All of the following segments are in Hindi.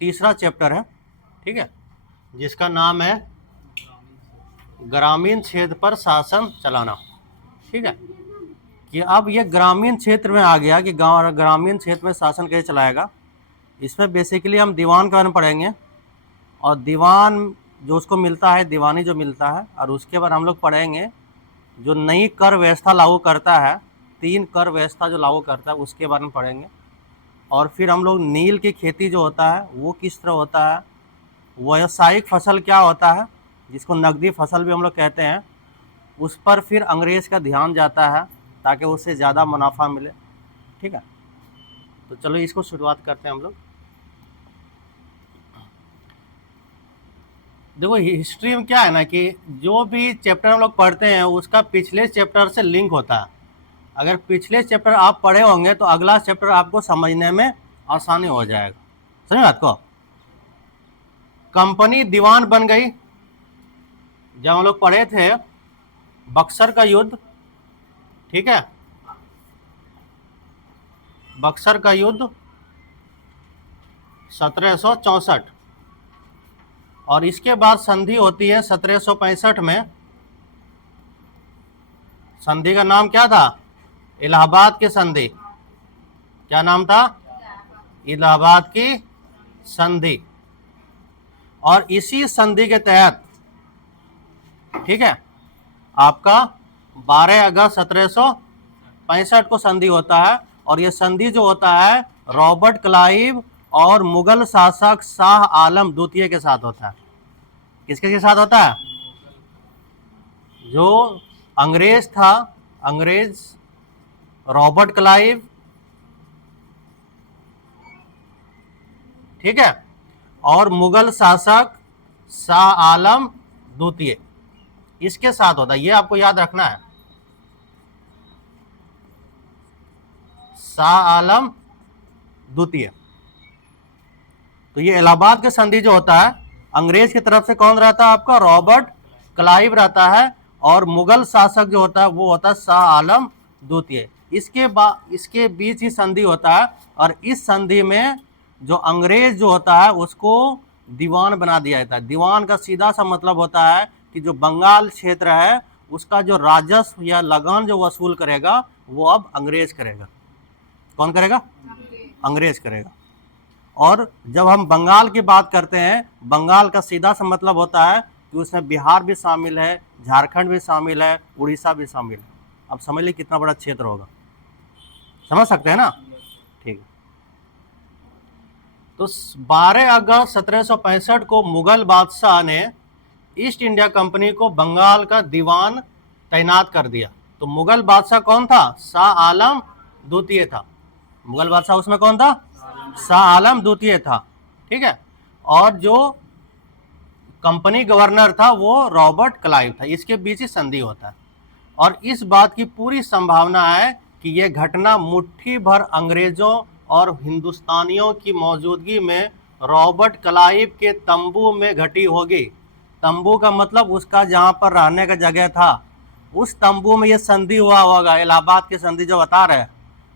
तीसरा चैप्टर है, ठीक है, जिसका नाम है ग्रामीण क्षेत्र पर शासन चलाना। ठीक है, कि अब ये ग्रामीण क्षेत्र में आ गया कि ग्रामीण क्षेत्र में शासन कैसे चलाएगा। इसमें बेसिकली हम दीवान का बारे में पढ़ेंगे, और दीवान जो उसको मिलता है, दीवानी जो मिलता है, और उसके बाद हम लोग पढ़ेंगे जो नई कर व्यवस्था लागू करता है, 3 कर व्यवस्था जो लागू करता है उसके बारे में पढ़ेंगे। और फिर हम लोग नील की खेती जो होता है वो किस तरह होता है, व्यावसायिक फसल क्या होता है जिसको नकदी फसल भी हम लोग कहते हैं, उस पर फिर अंग्रेज़ का ध्यान जाता है ताकि उससे ज़्यादा मुनाफा मिले। ठीक है, तो चलो इसको शुरुआत करते हैं हम लोग। देखो हिस्ट्री में क्या है ना कि जो भी चैप्टर हम लोग पढ़ते हैं उसका पिछले चैप्टर से लिंक होता है। अगर पिछले चैप्टर आप पढ़े होंगे तो अगला चैप्टर आपको समझने में आसानी हो जाएगा। समझ बात को। कंपनी दीवान बन गई। जब हम लोग पढ़े थे बक्सर का युद्ध, ठीक है, बक्सर का युद्ध 1764, और इसके बाद संधि होती है 1765 में। संधि का नाम क्या था? इलाहाबाद की संधि। क्या नाम था? इलाहाबाद की संधि। और इसी संधि के तहत, ठीक है, आपका 12 अगस्त 1765 को संधि होता है। और ये संधि जो होता है रॉबर्ट क्लाइव और मुगल शासक शाह आलम द्वितीय के साथ होता है। किसके के साथ होता है? जो अंग्रेज था, अंग्रेज रॉबर्ट क्लाइव, ठीक है, और मुगल शासक शाह आलम द्वितीय, इसके साथ होता है। ये आपको याद रखना है, शाह आलम द्वितीय। तो ये इलाहाबाद के संधि जो होता है, अंग्रेज की तरफ से कौन रहता है? आपका रॉबर्ट क्लाइव रहता है, और मुगल शासक जो होता है वो होता है शाह आलम द्वितीय। इसके बीच ही संधि होता है, और इस संधि में जो अंग्रेज जो होता है उसको दीवान बना दिया जाता है। दीवान का सीधा सा मतलब होता है कि जो बंगाल क्षेत्र है उसका जो राजस्व या लगान जो वसूल करेगा वो अब अंग्रेज करेगा। कौन करेगा? अंग्रेज करेगा। और जब हम बंगाल की बात करते हैं, बंगाल का सीधा सा मतलब होता है कि उसमें बिहार भी शामिल है, झारखंड भी शामिल है, उड़ीसा भी शामिल है। अब समझ लीजिए कितना बड़ा क्षेत्र होगा। समझ सकते हैं ना? ठीक है। तो 12 अगस्त 1765 को मुगल बादशाह ने ईस्ट इंडिया कंपनी को बंगाल का दीवान तैनात कर दिया। तो मुगल बादशाह कौन था? शाह आलम द्वितीय था। मुगल बादशाह उसमें कौन था? शाह आलम द्वितीय था। ठीक है, और जो कंपनी गवर्नर था वो रॉबर्ट क्लाइव था। इसके बीच ही संधि होता है, और इस बात की पूरी संभावना है कि यह घटना मुट्ठी भर अंग्रेजों और हिंदुस्तानियों की मौजूदगी में रॉबर्ट क्लाइव के तंबू में घटी होगी। तंबू का मतलब उसका जहां पर रहने का जगह था, उस तंबू में यह संधि हुआ होगा। इलाहाबाद की संधि जो बता रहे हैं,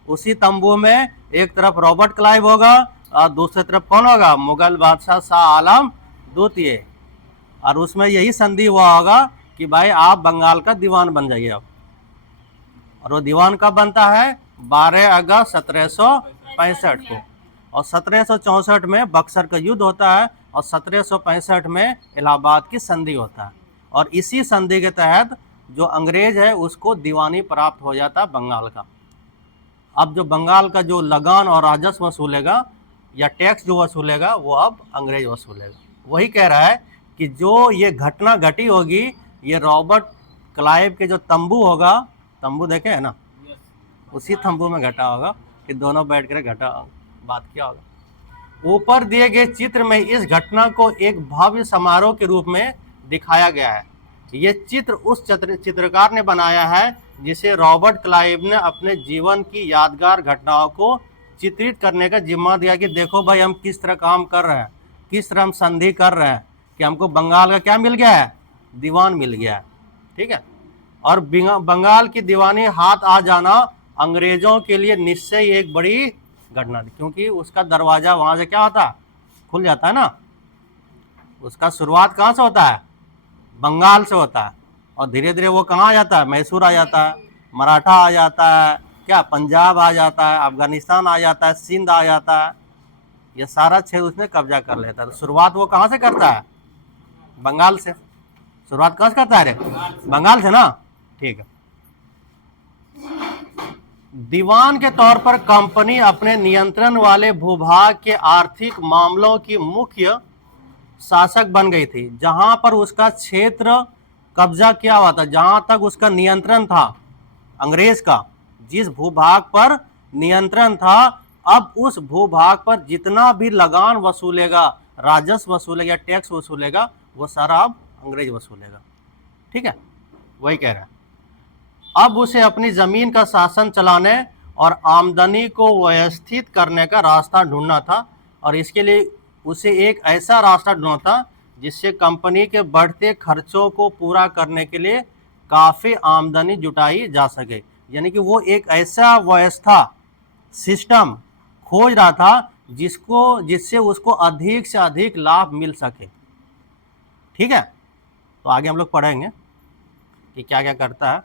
उसी तंबू में एक तरफ रॉबर्ट क्लाइव होगा और दूसरी तरफ कौन होगा? मुगल बादशाह शाह आलम द्वितीय। और उसमें यही संधि हुआ होगा कि भाई आप बंगाल का दीवान बन जाइए अब। और वो दीवान कब बनता है? 12 अगस्त 1765 को। और 1764 में बक्सर का युद्ध होता है, और 1765 में इलाहाबाद की संधि होता है। और इसी संधि के तहत जो अंग्रेज है उसको दीवानी प्राप्त हो जाता है बंगाल का। अब जो बंगाल का जो लगान और राजस्व वसूलेगा या टैक्स जो वसूलेगा वो अब अंग्रेज वसूलेगा। वही कह रहा है कि जो ये घटना घटी होगी, ये रॉबर्ट क्लाइव के जो तंबू होगा, तंबू देखे है ना, उसी तंबू में घटा होगा कि दोनों बैठ कर घटा बात किया होगा। ऊपर दिए गए चित्र में इस घटना को एक भव्य समारोह के रूप में दिखाया गया है। ये चित्र उस चित्रकार ने बनाया है जिसे रॉबर्ट क्लाइव ने अपने जीवन की यादगार घटनाओं को चित्रित करने का जिम्मा दिया कि देखो भाई हम किस तरह काम कर रहे हैं, किस तरह हम संधि कर रहे हैं कि हमको बंगाल का क्या मिल गया है? दीवान मिल गया है। ठीक है, और बंगाल की दीवानी हाथ आ जाना अंग्रेजों के लिए निश्चय एक बड़ी घटना थी, क्योंकि उसका दरवाजा वहां से क्या होता? खुल जाता है ना, उसका शुरुआत कहाँ से होता है? बंगाल से होता है, और धीरे धीरे वो कहाँ आ जाता है? मैसूर आ जाता है, मराठा आ जाता है, क्या पंजाब आ जाता है, अफगानिस्तान आ जाता है, सिंध आ जाता है, ये सारा क्षेत्र उसने कब्जा कर लेता है। तो शुरुआत वो कहाँ से करता है? बंगाल से। शुरुआत कहाँ से करता है रे? बंगाल से ना, ठीक है। दीवान के तौर पर कंपनी अपने नियंत्रण वाले भूभाग के आर्थिक मामलों की मुख्य शासक बन गई थी, जहां पर उसका क्षेत्र कब्जा किया हुआ था, जहां तक उसका नियंत्रण था अंग्रेज का, जिस भूभाग पर नियंत्रण था, अब उस भूभाग पर जितना भी लगान वसूलेगा, राजस्व वसूलेगा, टैक्स वसूलेगा, वो सारा अब अंग्रेज वसूलेगा। ठीक है, वही कह रहा है। अब उसे अपनी जमीन का शासन चलाने और आमदनी को व्यवस्थित करने का रास्ता ढूंढना था, और इसके लिए उसे एक ऐसा रास्ता ढूंढना था जिससे कंपनी के बढ़ते खर्चों को पूरा करने के लिए काफ़ी आमदनी जुटाई जा सके। यानी कि वो एक ऐसा व्यवस्था, सिस्टम खोज रहा था जिससे उसको अधिक से अधिक लाभ मिल सके। ठीक है, तो आगे हम लोग पढ़ेंगे कि क्या क्या करता है।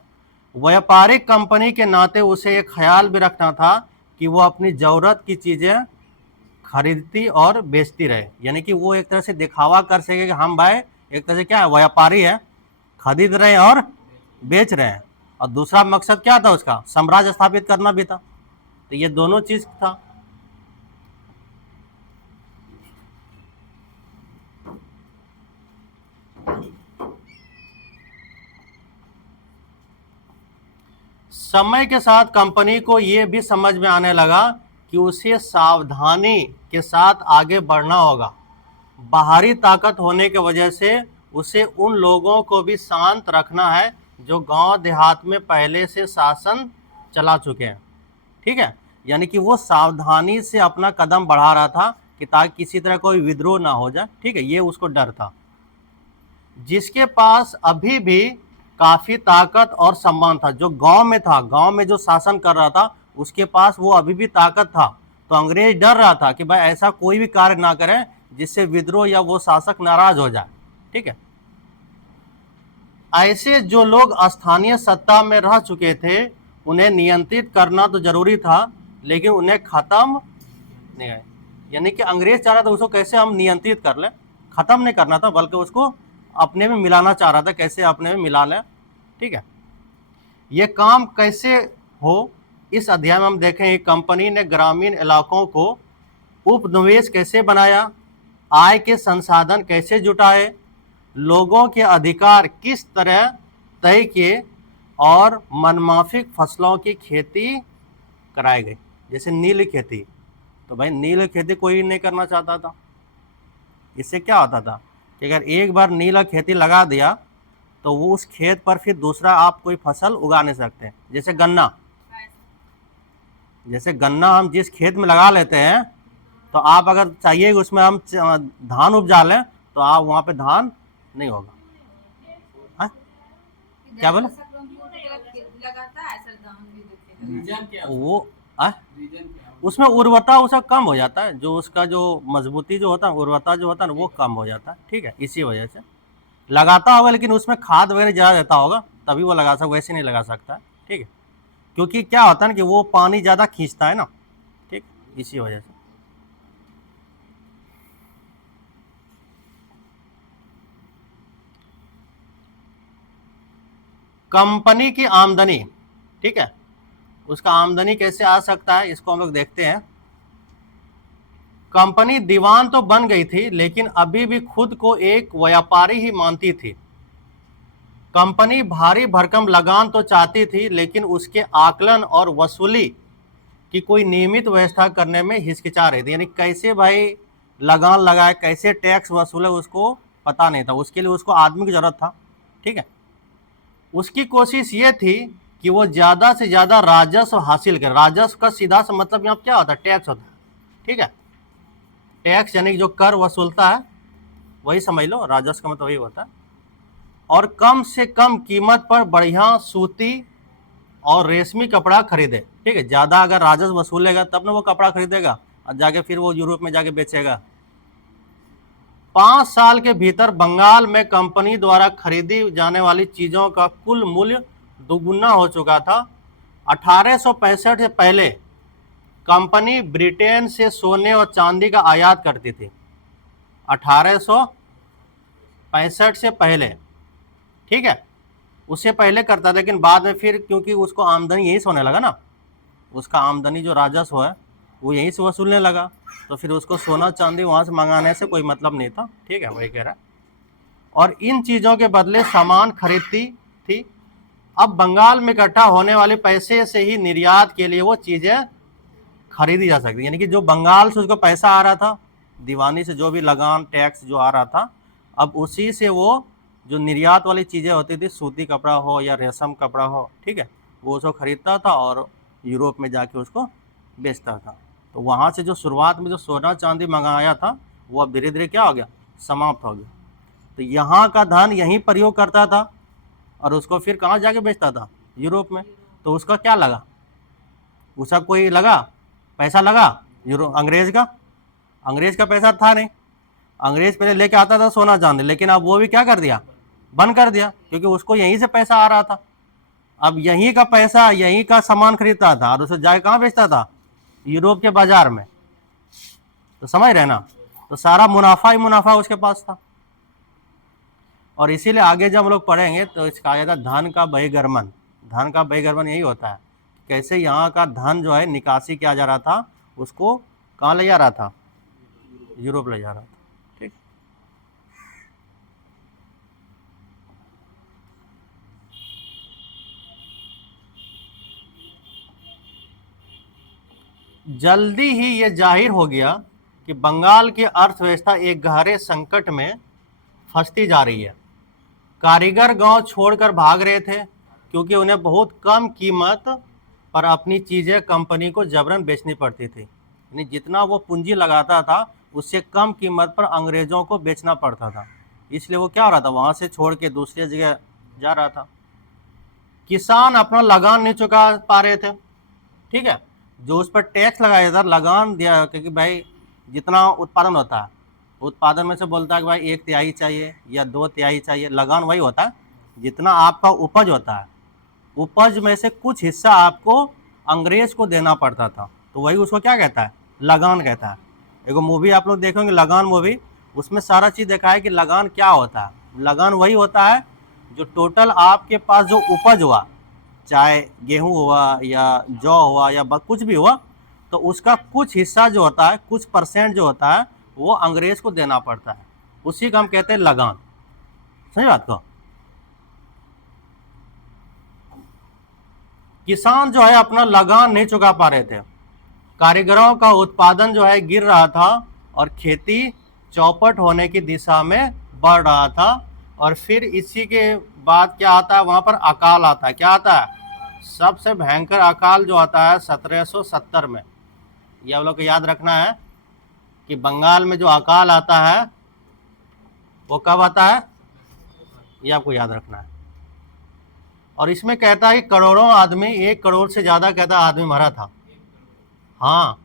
व्यापारिक कंपनी के नाते उसे एक ख्याल भी रखना था कि वो अपनी ज़रूरत की चीज़ें खरीदती और बेचती रहे। यानी कि वो एक तरह से दिखावा कर सके कि हम भाई एक तरह से क्या है, व्यापारी है, खरीद रहे हैं और बेच रहे हैं। और दूसरा मकसद क्या था उसका? साम्राज्य स्थापित करना भी था। तो ये दोनों चीज़ था। समय के साथ कंपनी को यह भी समझ में आने लगा कि उसे सावधानी के साथ आगे बढ़ना होगा। बाहरी ताकत होने की वजह से उसे उन लोगों को भी शांत रखना है जो गांव देहात में पहले से शासन चला चुके हैं। ठीक है, यानी कि वो सावधानी से अपना कदम बढ़ा रहा था कि ताकि किसी तरह कोई विद्रोह ना हो जाए। ठीक है, ये उसको डर था। जिसके पास अभी भी काफ़ी ताकत और सम्मान था, जो गांव में था, गांव में जो शासन कर रहा था, उसके पास वो अभी भी ताकत था। तो अंग्रेज डर रहा था कि भाई ऐसा कोई भी कार्य ना करें जिससे विद्रोह या वो शासक नाराज हो जाए। ठीक है, ऐसे जो लोग स्थानीय सत्ता में रह चुके थे उन्हें नियंत्रित करना तो जरूरी था, लेकिन उन्हें खत्म नहीं है। यानी कि अंग्रेज चाह रहा था उसको कैसे हम नियंत्रित कर लें, खत्म नहीं करना था, बल्कि उसको अपने में मिलाना चाह रहा था, कैसे अपने में मिला लें। ठीक है, ये काम कैसे हो, इस अध्याय में हम देखें कंपनी ने ग्रामीण इलाकों को उपनिवेश कैसे बनाया, आय के संसाधन कैसे जुटाए, लोगों के अधिकार किस तरह तय किए, और मनमाफिक फसलों की खेती कराई गई। जैसे नील खेती, तो भाई नील खेती कोई नहीं करना चाहता था। इससे क्या होता था कि अगर एक बार नील खेती लगा दिया तो वो उस खेत पर फिर दूसरा आप कोई फसल उगा नहीं सकते। जैसे गन्ना, जैसे गन्ना हम जिस खेत में लगा लेते हैं, तो आप अगर चाहिए कि उसमें हम धान उपजा लें, तो आप वहाँ पे धान नहीं होगा। है? क्या बोले? वो उसमें उर्वरता उसका कम हो जाता है, जो उसका जो मजबूती जो होता है, उर्वरता जो होता है वो कम हो जाता है। ठीक है, इसी वजह से लगाता होगा, लेकिन उसमें खाद वगैरह ज़्यादा देता होगा तभी वो लगा सकता, वैसे नहीं लगा सकता। ठीक है, क्योंकि क्या होता है ना कि वो पानी ज़्यादा खींचता है ना। ठीक, इसी वजह से। कंपनी की आमदनी, ठीक है, उसका आमदनी कैसे आ सकता है इसको हम लोग देखते हैं। कंपनी दीवान तो बन गई थी, लेकिन अभी भी खुद को एक व्यापारी ही मानती थी। कंपनी भारी भरकम लगान तो चाहती थी, लेकिन उसके आकलन और वसूली की कोई नियमित व्यवस्था करने में हिचकिचा रही थी। यानी कैसे भाई लगान लगाए, कैसे टैक्स वसूले, उसको पता नहीं था। उसके लिए उसको आदमी की जरूरत था। ठीक है, उसकी कोशिश ये थी कि वो ज़्यादा से ज़्यादा राजस्व हासिल करे। राजस्व का सीधा सा मतलब यहाँ क्या होता है? टैक्स होता है। ठीक है, टैक्स यानी जो कर वसूलता है, वही समझ लो, राजस्व का मतलब वही होता है। और कम से कम कीमत पर बढ़िया सूती और रेशमी कपड़ा खरीदे। ठीक है, ज़्यादा अगर राजस्व वसूलेगा तब ना वो कपड़ा खरीदेगा और जाके फिर वो यूरोप में जाके बेचेगा। 5 साल के भीतर बंगाल में कंपनी द्वारा खरीदी जाने वाली चीजों का कुल मूल्य दुगुना हो चुका था। 1865 से पहले कंपनी ब्रिटेन से सोने और चांदी का आयात करती थी। 1865 से पहले, ठीक है, उससे पहले करता था, लेकिन बाद में फिर क्योंकि उसको आमदनी यहीं से होने लगा ना, उसका आमदनी जो राजस्व है वो यहीं से वसूलने लगा, तो फिर उसको सोना चांदी वहाँ से मंगाने से कोई मतलब नहीं था। ठीक है, वही कह रहा है। और इन चीज़ों के बदले सामान खरीदती थी। अब बंगाल में इकट्ठा होने वाले पैसे से ही निर्यात के लिए वो चीज़ें खरीदी जा सकती, यानी कि जो बंगाल से उसको पैसा आ रहा था, दीवानी से जो भी लगान टैक्स जो आ रहा था, अब उसी से वो जो निर्यात वाली चीज़ें होती थी, सूती कपड़ा हो या रेशम कपड़ा हो, ठीक है, वो उसको खरीदता था और यूरोप में जाके उसको बेचता था। तो वहाँ से जो शुरुआत में जो सोना चांदी मंगाया था वो अब धीरे धीरे क्या हो गया, समाप्त हो गया। तो यहाँ का धन यहीं प्रयोग करता था और उसको फिर कहाँ जाके बेचता था, यूरोप में। तो उसका क्या लगा, उसका कोई लगा पैसा लगा अंग्रेज का पैसा था नहीं। अंग्रेज पहले लेके आता था सोना चांदी, लेकिन अब वो भी क्या कर दिया, बंद कर दिया, क्योंकि उसको यहीं से पैसा आ रहा था। अब यहीं का पैसा यहीं का सामान खरीदता था और उसे जाके कहाँ बेचता था, यूरोप के बाजार में। तो समझ रहे ना, तो सारा मुनाफा ही मुनाफा उसके पास था। और इसीलिए आगे जब हम लोग पढ़ेंगे तो इसका कहा जाता है धन का बहिर्गमन। धन का बहिर्गमन यही होता है, कैसे यहाँ का धन जो है निकासी किया जा रहा था, उसको कहाँ ले जा रहा था, यूरोप ले जा रहा था। ठीक, जल्दी ही ये जाहिर हो गया कि बंगाल की अर्थव्यवस्था एक गहरे संकट में फंसती जा रही है। कारीगर गांव छोड़कर भाग रहे थे क्योंकि उन्हें बहुत कम कीमत पर अपनी चीज़ें कंपनी को जबरन बेचनी पड़ती थी, यानी जितना वो पूंजी लगाता था उससे कम कीमत पर अंग्रेज़ों को बेचना पड़ता था। इसलिए वो क्या हो रहा था, वहाँ से छोड़ के दूसरी जगह जा रहा था। किसान अपना लगान नहीं चुका पा रहे थे, ठीक है, जो उस पर टैक्स लगाया था, लगान दिया, क्योंकि भाई जितना उत्पादन होता है, उत्पादन में से बोलता है कि भाई 1/3 चाहिए या 2/3 चाहिए, लगान वही होता है जितना आपका उपज होता है, उपज में से कुछ हिस्सा आपको अंग्रेज को देना पड़ता था। तो वही उसको क्या कहता है, लगान कहता है। एगो मूवी आप लोग देखेंगे लगान मूवी, उसमें सारा चीज़ देखा है कि लगान क्या होता है। लगान वही होता है जो टोटल आपके पास जो उपज हुआ, चाहे गेहूं हुआ या जौ हुआ या कुछ भी हुआ, तो उसका कुछ हिस्सा जो होता है, कुछ परसेंट जो होता है, वो अंग्रेज को देना पड़ता है। उसी का हम कहते हैं लगान। सही बात को, किसान जो है अपना लगान नहीं चुका पा रहे थे, कारीगरों का उत्पादन जो है गिर रहा था और खेती चौपट होने की दिशा में बढ़ रहा था। और फिर इसी के बाद क्या आता है, वहां पर अकाल आता है। क्या आता है, सबसे भयंकर अकाल जो आता है 1770 में। ये आप लोग को याद रखना है कि बंगाल में जो अकाल आता है वो कब आता है, ये आपको याद रखना है। और इसमें कहता है कि करोड़ों आदमी, 1 करोड़ से ज्यादा कहता आदमी मरा था। हाँ,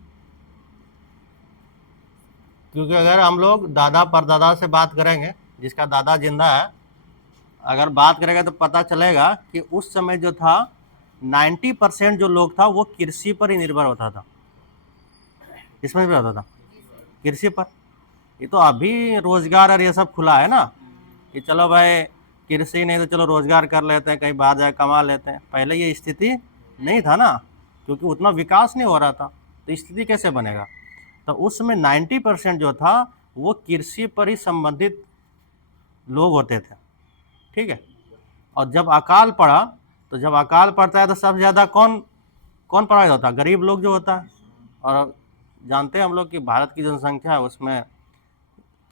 क्योंकि अगर हम लोग दादा परदादा से बात करेंगे, जिसका दादा जिंदा है, अगर बात करेंगे तो पता चलेगा कि उस समय जो था 90% जो लोग था वो कृषि पर ही निर्भर होता था। किसमें निर्भर होता था, कृषि पर। ये तो अभी रोजगार और ये सब खुला है ना, कि चलो भाई कृषि नहीं तो चलो रोजगार कर लेते हैं, कहीं बाहर जाके कमा लेते हैं। पहले ये स्थिति नहीं था ना, क्योंकि उतना विकास नहीं हो रहा था, तो स्थिति कैसे बनेगा। तो उसमें 90% जो था वो कृषि पर ही संबंधित लोग होते थे। ठीक है, और जब अकाल पड़ा, तो जब अकाल पड़ता है तो सबसे ज़्यादा कौन कौन प्रभावित होता है, गरीब लोग जो होता है। और जानते हैं हम लोग कि भारत की जनसंख्या है उसमें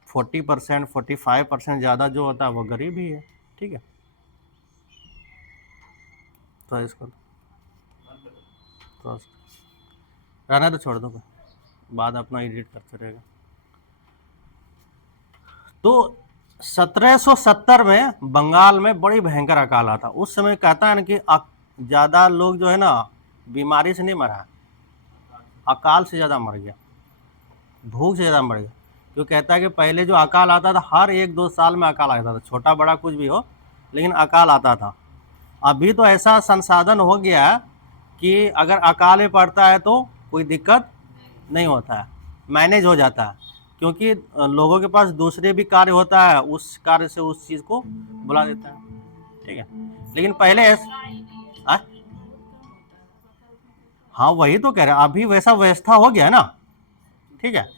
40%, 45% ज़्यादा जो होता है वो गरीब ही है। ठीक है, तो इसको तो रहना तो छोड़ दो, बाद अपना एडिट करते रहेगा। तो 1770 में बंगाल में बड़ी भयंकर अकाल आता। उस समय कहता है ना कि ज़्यादा लोग जो है ना बीमारी से नहीं मरा, अकाल से ज़्यादा मर गया, भूख से ज़्यादा मर गया। क्यों कहता है कि पहले जो अकाल आता था हर 1-2 साल में अकाल आता था, छोटा बड़ा कुछ भी हो, लेकिन अकाल आता था। अभी तो ऐसा संसाधन हो गया है कि अगर अकाल में पड़ता है तो कोई दिक्कत नहीं होता है, मैनेज हो जाता है, क्योंकि लोगों के पास दूसरे भी कार्य होता है, उस कार्य से उस चीज़ को बुला देता है। ठीक है, लेकिन पहले हाँ वही तो कह रहे हैं, अभी वैसा व्यवस्था हो गया है ना। ठीक है,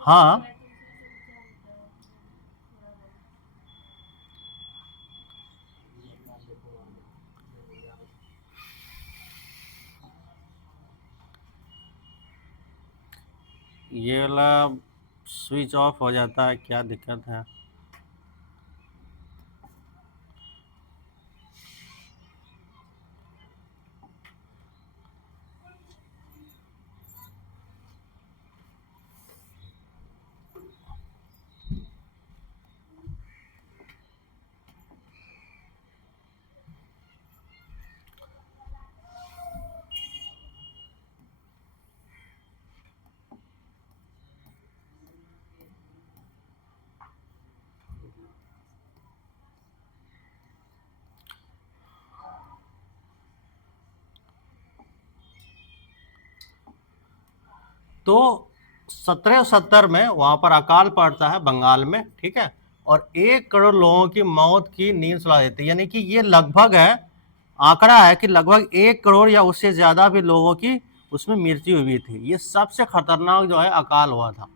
हाँ ये वाला स्विच ऑफ हो जाता है, क्या दिक्कत है? तो 1770 में वहां पर अकाल पड़ता है बंगाल में। ठीक है, और 1 करोड़ लोगों की मौत की नींद सुला देती है, यानी कि ये लगभग है, आंकड़ा है कि लगभग 1 करोड़ या उससे ज्यादा भी लोगों की उसमें मृत्यु हुई थी। ये सबसे खतरनाक जो है अकाल हुआ था,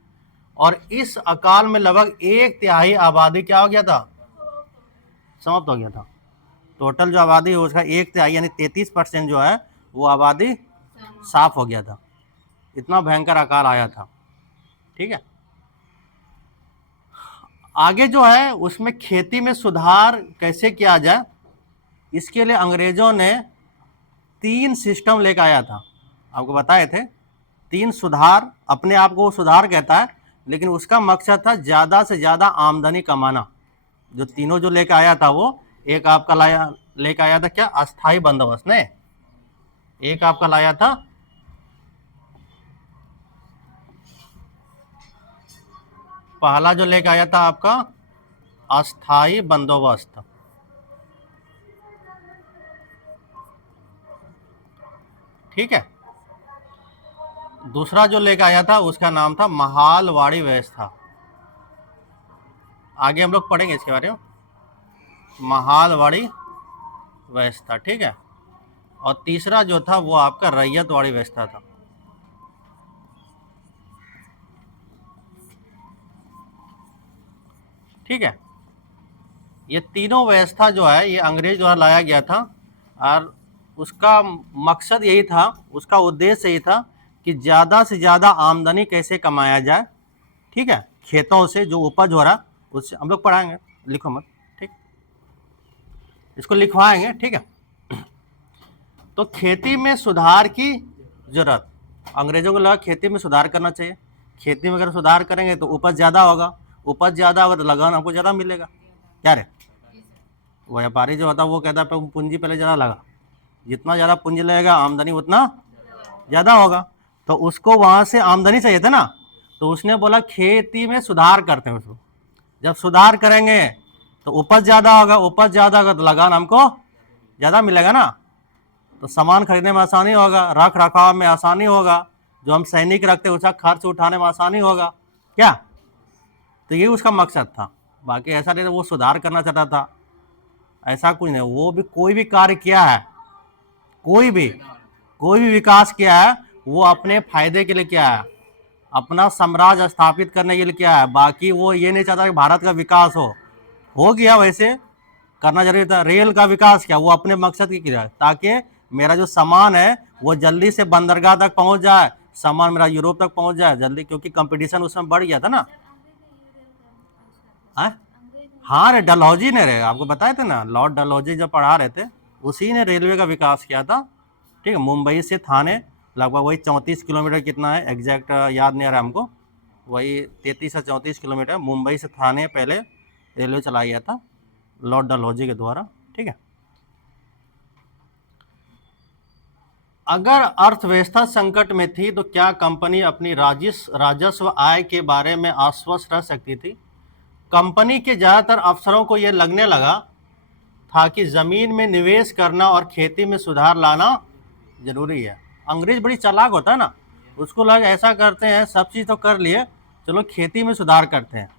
और इस अकाल में लगभग 1/3 आबादी क्या हो गया था, समाप्त हो गया था। टोटल जो आबादी है उसका 1/3 यानी 33% जो है वो आबादी साफ हो गया था। इतना भयंकर अकाल आया था। ठीक है, आगे जो है उसमें खेती में सुधार कैसे किया जाए, इसके लिए अंग्रेजों ने 3 सिस्टम लेकर आया था। आपको बताए थे 3 सुधार, अपने आप को वो सुधार कहता है, लेकिन उसका मकसद था ज्यादा से ज्यादा आमदनी कमाना। जो तीनों जो लेकर आया था वो, एक आपका लाया लेकर आया था क्या, अस्थाई बंदोबस्त ने, एक आपका लाया था पहला जो लेकर आया था आपका अस्थाई बंदोबस्त। ठीक है, दूसरा जो लेकर आया था उसका नाम था महालवाड़ी व्यवस्था। आगे हम लोग पढ़ेंगे इसके बारे में, महालवाड़ी व्यवस्था। ठीक है, और तीसरा जो था वो आपका रैयतवाड़ी व्यवस्था था। ठीक है, ये तीनों व्यवस्था जो है ये अंग्रेज द्वारा लाया गया था, और उसका मकसद यही था, उसका उद्देश्य यही था कि ज़्यादा से ज़्यादा आमदनी कैसे कमाया जाए। ठीक है, खेतों से जो उपज हो रहा उससे हम लोग पढ़ाएंगे, लिखो मत। ठीक, इसको लिखवाएंगे। ठीक है, तो खेती में सुधार की जरूरत, अंग्रेजों को लगा खेती में सुधार करना चाहिए। खेती में अगर सुधार करेंगे तो उपज ज़्यादा होगा, उपज ज़्यादा होगा तो लगान हमको ज़्यादा मिलेगा। क्या रे, व्यापारी जो होता है वो कहता है पूंजी पहले ज़्यादा लगा, जितना ज़्यादा पूंजी लगेगा आमदनी उतना ज़्यादा होगा। तो उसको वहाँ से आमदनी चाहिए था ना, तो उसने बोला खेती में सुधार करते हैं उसको। जब सुधार करेंगे तो उपज ज़्यादा होगा, उपज ज़्यादा होगा तो लगान हमको ज़्यादा मिलेगा ना, तो सामान खरीदने में आसानी होगा, रख रखाव में आसानी होगा, जो हम सैनिक रखते हैं उसका खर्च उठाने में आसानी होगा। क्या, तो ये उसका मकसद था। बाकी ऐसा नहीं वो सुधार करना चाहता था, ऐसा कुछ नहीं। वो भी कोई भी कार्य किया है, कोई भी विकास किया है वो अपने फायदे के लिए किया है, अपना साम्राज्य स्थापित करने के लिए किया है। बाकी वो ये नहीं चाहता कि भारत का विकास हो गया वैसे करना जरूरी था। रेल का विकास किया वो अपने मकसद की किया, ताकि मेरा जो सामान है वो जल्दी से बंदरगाह तक पहुंच जाए, सामान मेरा यूरोप तक पहुंच जाए जल्दी, क्योंकि कंपटीशन उसमें बढ़ गया था ना। हाँ रे, डलहौजी ने रे, आपको बताए थे ना, लॉर्ड डलहौजी जब पढ़ा रहे थे उसी ने रेलवे का विकास किया था। ठीक है, मुंबई से थाने लगभग वही 34 किलोमीटर, कितना है एग्जैक्ट याद नहीं आ रहा हमको, वही 33 से 34 किलोमीटर मुंबई से थाने पहले रेलवे चलाया गया था लॉर्ड डलहौजी के द्वारा। ठीक है, अगर अर्थव्यवस्था संकट में थी तो क्या कंपनी अपनी राजस्व आय के बारे में आश्वस्त रह सकती थी? कंपनी के ज्यादातर अफसरों को यह लगने लगा था कि जमीन में निवेश करना और खेती में सुधार लाना जरूरी है। अंग्रेज बड़ी चालाक होता है ना, उसको लगा ऐसा करते हैं, सब चीज तो कर लिए, चलो खेती में सुधार करते हैं,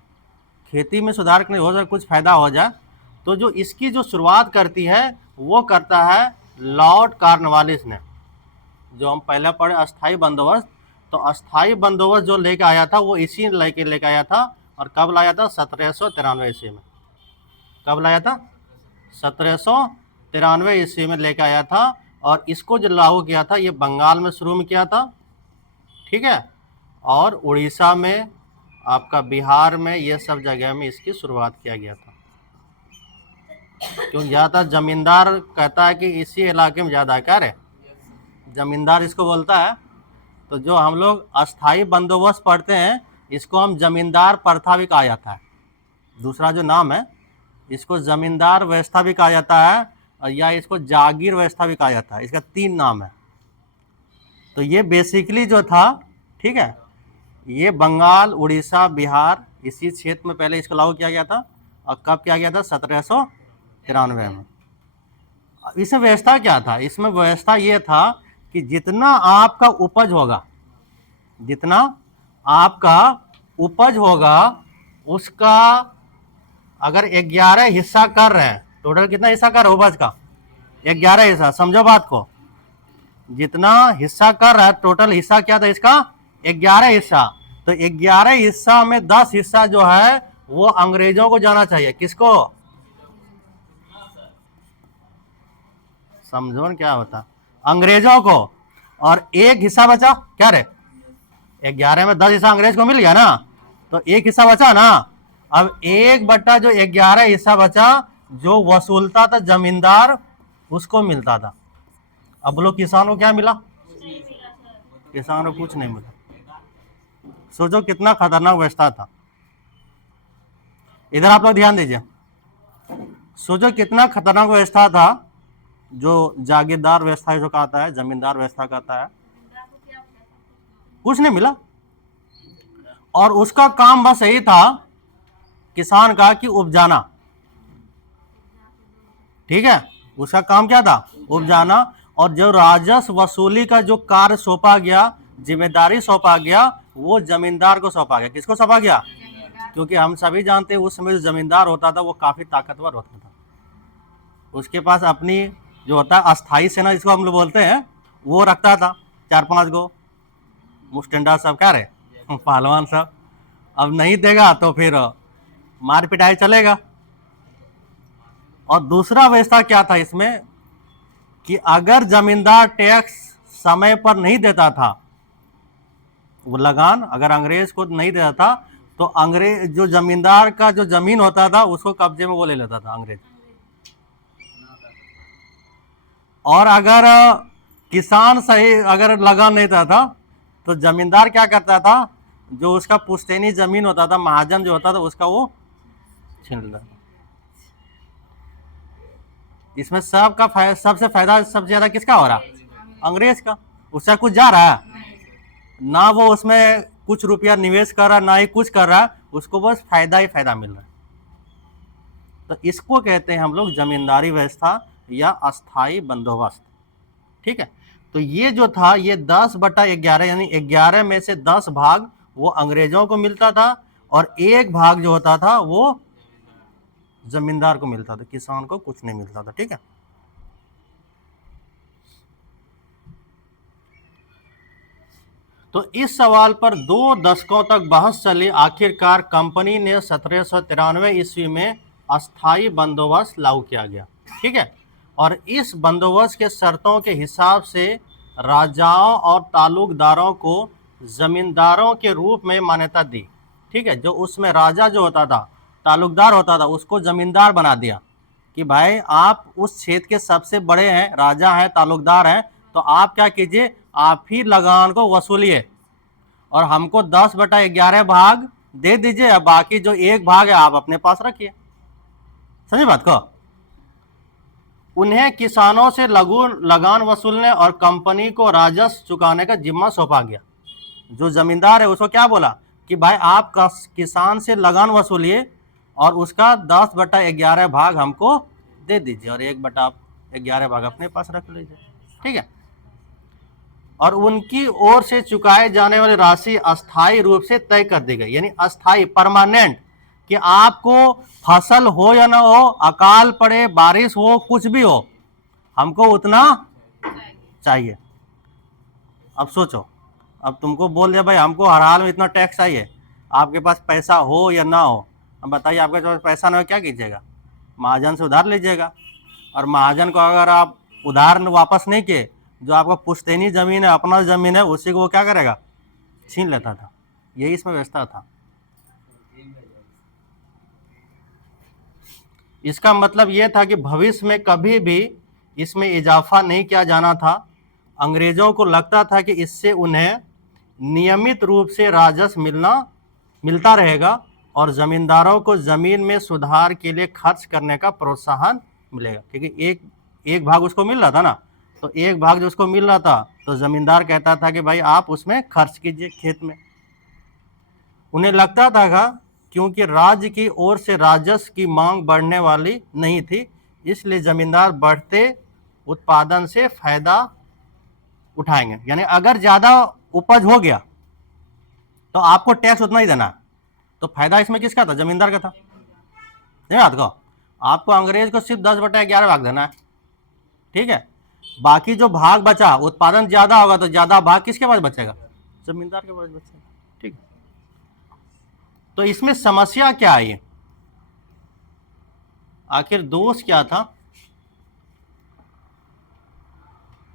खेती में सुधार करने हो जाए कुछ फायदा हो जाए। तो जो इसकी जो शुरुआत करती है वो करता है लॉर्ड कॉर्नवालिस ने। जो हम पहले पढ़े अस्थाई बंदोबस्त, तो अस्थाई बंदोबस्त जो लेके आया था वो इसी लेके आया था। और कब लाया था? 1793 ईस्वी में। कब लाया था? 1793 ईस्वी में लेके आया था। और इसको जो लागू किया था ये बंगाल में शुरू में किया था, ठीक है, और उड़ीसा में, आपका बिहार में, ये सब जगह में इसकी शुरुआत किया गया था। क्योंकि ज़्यादातर जमींदार कहता है कि इसी इलाके में ज़्यादा क्या है, जमींदार इसको बोलता है। तो जो हम लोग अस्थाई बंदोबस्त पढ़ते हैं इसको हम जमींदार प्रथा भी कहा जाता है। दूसरा जो नाम है इसको जमींदार व्यवस्था भी कहा जाता है, और या इसको जागीर व्यवस्था भी कहा जाता है। इसका 3 नाम है। तो ये बेसिकली जो था, ठीक है, ये बंगाल, उड़ीसा, बिहार, इसी क्षेत्र में पहले इसको लागू किया गया था। और कब किया गया था? 1793 में। इसमें व्यवस्था क्या था? इसमें व्यवस्था ये था कि जितना आपका उपज होगा, जितना आपका उपज होगा उसका अगर 11 हिस्सा कर रहे हैं, टोटल कितना हिस्सा कर रहे हैं उपज का? 11 हिस्सा। समझो बात को, जितना हिस्सा कर रहा है, टोटल हिस्सा क्या था इसका? 11 हिस्सा। तो 11 हिस्सा में 10 हिस्सा जो है वो अंग्रेजों को जाना चाहिए। किसको? समझो क्या होता? अंग्रेजों को। और एक हिस्सा बचा, क्या रे? 11 में 10 हिस्सा अंग्रेज को मिल गया ना, तो एक हिस्सा बचा ना। अब 1/, जो 11 हिस्सा बचा, जो वसूलता था जमींदार, उसको मिलता था। अब बोलो किसान को क्या मिला? किसान को कुछ नहीं मिला। सोचो कितना खतरनाक व्यवस्था था। इधर आप लोग ध्यान दीजिए, सोचो कितना खतरनाक व्यवस्था था। जो जागीरदार व्यवस्था जो कहता है, जमींदार व्यवस्था कहता है, कुछ नहीं मिला। और उसका काम बस यही था किसान का कि उपजाना, ठीक है, उसका काम क्या था? उपजाना। और जो राजस्व वसूली का जो कार्य सौंपा गया, जिम्मेदारी सौंपा गया, वो जमींदार को सौंपा गया। किसको सौंपा गया? क्योंकि हम सभी जानते हैं उस समय जो जमींदार होता था वो काफी ताकतवर होता था। उसके पास अपनी जो होता है अस्थाई सेना जिसको हम लोग बोलते हैं, वो रखता था 4-5 गो मुस्टंडा सब, क्या रहे, पहलवान सब। अब नहीं देगा तो फिर मार पिटाई चलेगा। और दूसरा व्यवस्था क्या था इसमें कि अगर जमींदार टैक्स समय पर नहीं देता था, वो लगान अगर अंग्रेज को नहीं देता था, तो अंग्रेज जो जमींदार का जो जमीन होता था उसको कब्जे में वो ले लेता था अंग्रेज। और अगर किसान सही अगर लगान नहीं देता था तो जमींदार क्या करता था? जो उसका पुश्तैनी जमीन होता था, महाजन जो होता था, उसका वो छीन लेता था। इसमें सबसे फायदा सबसे ज्यादा किसका हो रहा? अंग्रेज का। उससे कुछ जा रहा है ना, वो उसमें कुछ रुपया निवेश कर रहा, ना ही कुछ कर रहा, उसको बस फायदा ही फायदा मिल रहा है। तो इसको कहते हैं हम लोग जमींदारी व्यवस्था या अस्थाई बंदोबस्त, ठीक है। तो ये जो था ये 10/11, यानी 11 में से 10 भाग वो अंग्रेजों को मिलता था, और 1 भाग जो होता था वो जमींदार को मिलता था, किसान को कुछ नहीं मिलता था, ठीक है। तो इस सवाल पर 2 दशकों तक बहस चली। आखिरकार कंपनी ने 1793 ईस्वी में अस्थाई बंदोबस्त लागू किया गया, ठीक है। और इस बंदोबस्त के शर्तों के हिसाब से राजाओं और तालुकदारों को जमींदारों के रूप में मान्यता दी, ठीक है। जो उसमें राजा जो होता था, तालुकदार होता था, उसको जमींदार बना दिया कि भाई आप उस क्षेत्र के सबसे बड़े हैं, राजा हैं, तालुकदार हैं, तो आप क्या कीजिए, आप ही लगान को वसूलिए और हमको 10/11 भाग दे दीजिए, अब बाकी जो 1 भाग है आप अपने पास रखिए। समझे बात को? उन्हें किसानों से लगान वसूलने और कंपनी को राजस्व चुकाने का जिम्मा सौंपा गया। जो जमींदार है उसको क्या बोला कि भाई आप किसान से लगान वसूलिए और उसका 10/11 भाग हमको दे दीजिए और 1/11 भाग अपने पास रख लीजिए। ठीक है। और उनकी ओर से चुकाए जाने वाली राशि अस्थायी रूप से तय कर दी गई, यानी अस्थायी, परमानेंट, कि आपको फसल हो या ना हो, अकाल पड़े, बारिश हो, कुछ भी हो, हमको उतना चाहिए। अब सोचो, अब तुमको बोल दिया भाई हमको हर हाल में इतना टैक्स चाहिए, आपके पास पैसा हो या ना हो। अब बताइए, आपके पास पैसा ना हो क्या कीजिएगा? महाजन से उधार लीजिएगा। और महाजन को अगर आप उधार वापस नहीं किए, जो आपका पुश्तैनी जमीन है, अपना जमीन है, उसी को वो क्या करेगा? छीन लेता था। यही इसमें व्यवस्था था। इसका मतलब यह था कि भविष्य में कभी भी इसमें इजाफा नहीं किया जाना था। अंग्रेजों को लगता था कि इससे उन्हें नियमित रूप से राजस्व मिलता रहेगा और जमींदारों को जमीन में सुधार के लिए खर्च करने का प्रोत्साहन मिलेगा, क्योंकि एक भाग उसको मिल रहा था ना, तो एक भाग जो उसको मिल रहा था तो जमींदार कहता था कि भाई आप उसमें खर्च कीजिए खेत में। उन्हें लगता था क्योंकि राज्य की ओर से राजस्व की मांग बढ़ने वाली नहीं थी, इसलिए जमींदार बढ़ते उत्पादन से फायदा उठाएंगे। यानी अगर ज्यादा उपज हो गया तो आपको टैक्स उतना ही देना है। तो फायदा इसमें किसका था? जमींदार का था। नहीं बात को, आपको अंग्रेज को सिर्फ 10/11 भाग देना है। ठीक है। बाकी जो भाग बचा, उत्पादन ज्यादा होगा तो ज्यादा भाग किसके पास बचेगा? जमींदार के पास बचेगा। ठीक। तो इसमें समस्या क्या आई? आखिर दोष क्या था?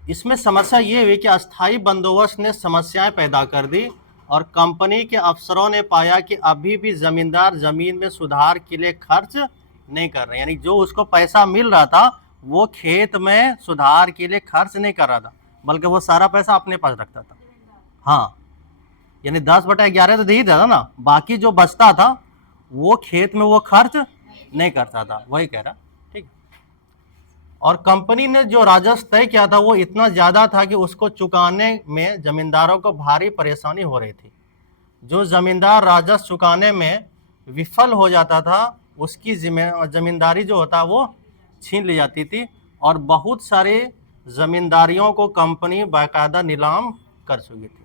इसमें समस्या ये हुई कि अस्थायी बंदोबस्त ने समस्याएं पैदा कर दी और कंपनी के अफसरों ने पाया कि अभी भी जमींदार जमीन में सुधार के लिए खर्च नहीं कर रहे, यानी जो उसको पैसा मिल रहा था वो खेत में सुधार के लिए खर्च नहीं कर रहा था, बल्कि वो सारा पैसा अपने पास रखता था। हाँ, यानी 10/11 तो दे ही था ना, बाकी जो बचता था वो खेत में वो खर्च नहीं करता था, वही कह रहा। ठीक। और कंपनी ने जो राजस्व तय किया था वो इतना ज्यादा था कि उसको चुकाने में जमींदारों को भारी परेशानी हो रही थी। जो जमींदार राजस्व चुकाने में विफल हो जाता था उसकी जमींदारी जो होता वो छीन ली जाती थी और बहुत सारे जमींदारियों को कंपनी बाकायदा नीलाम कर चुकी थी।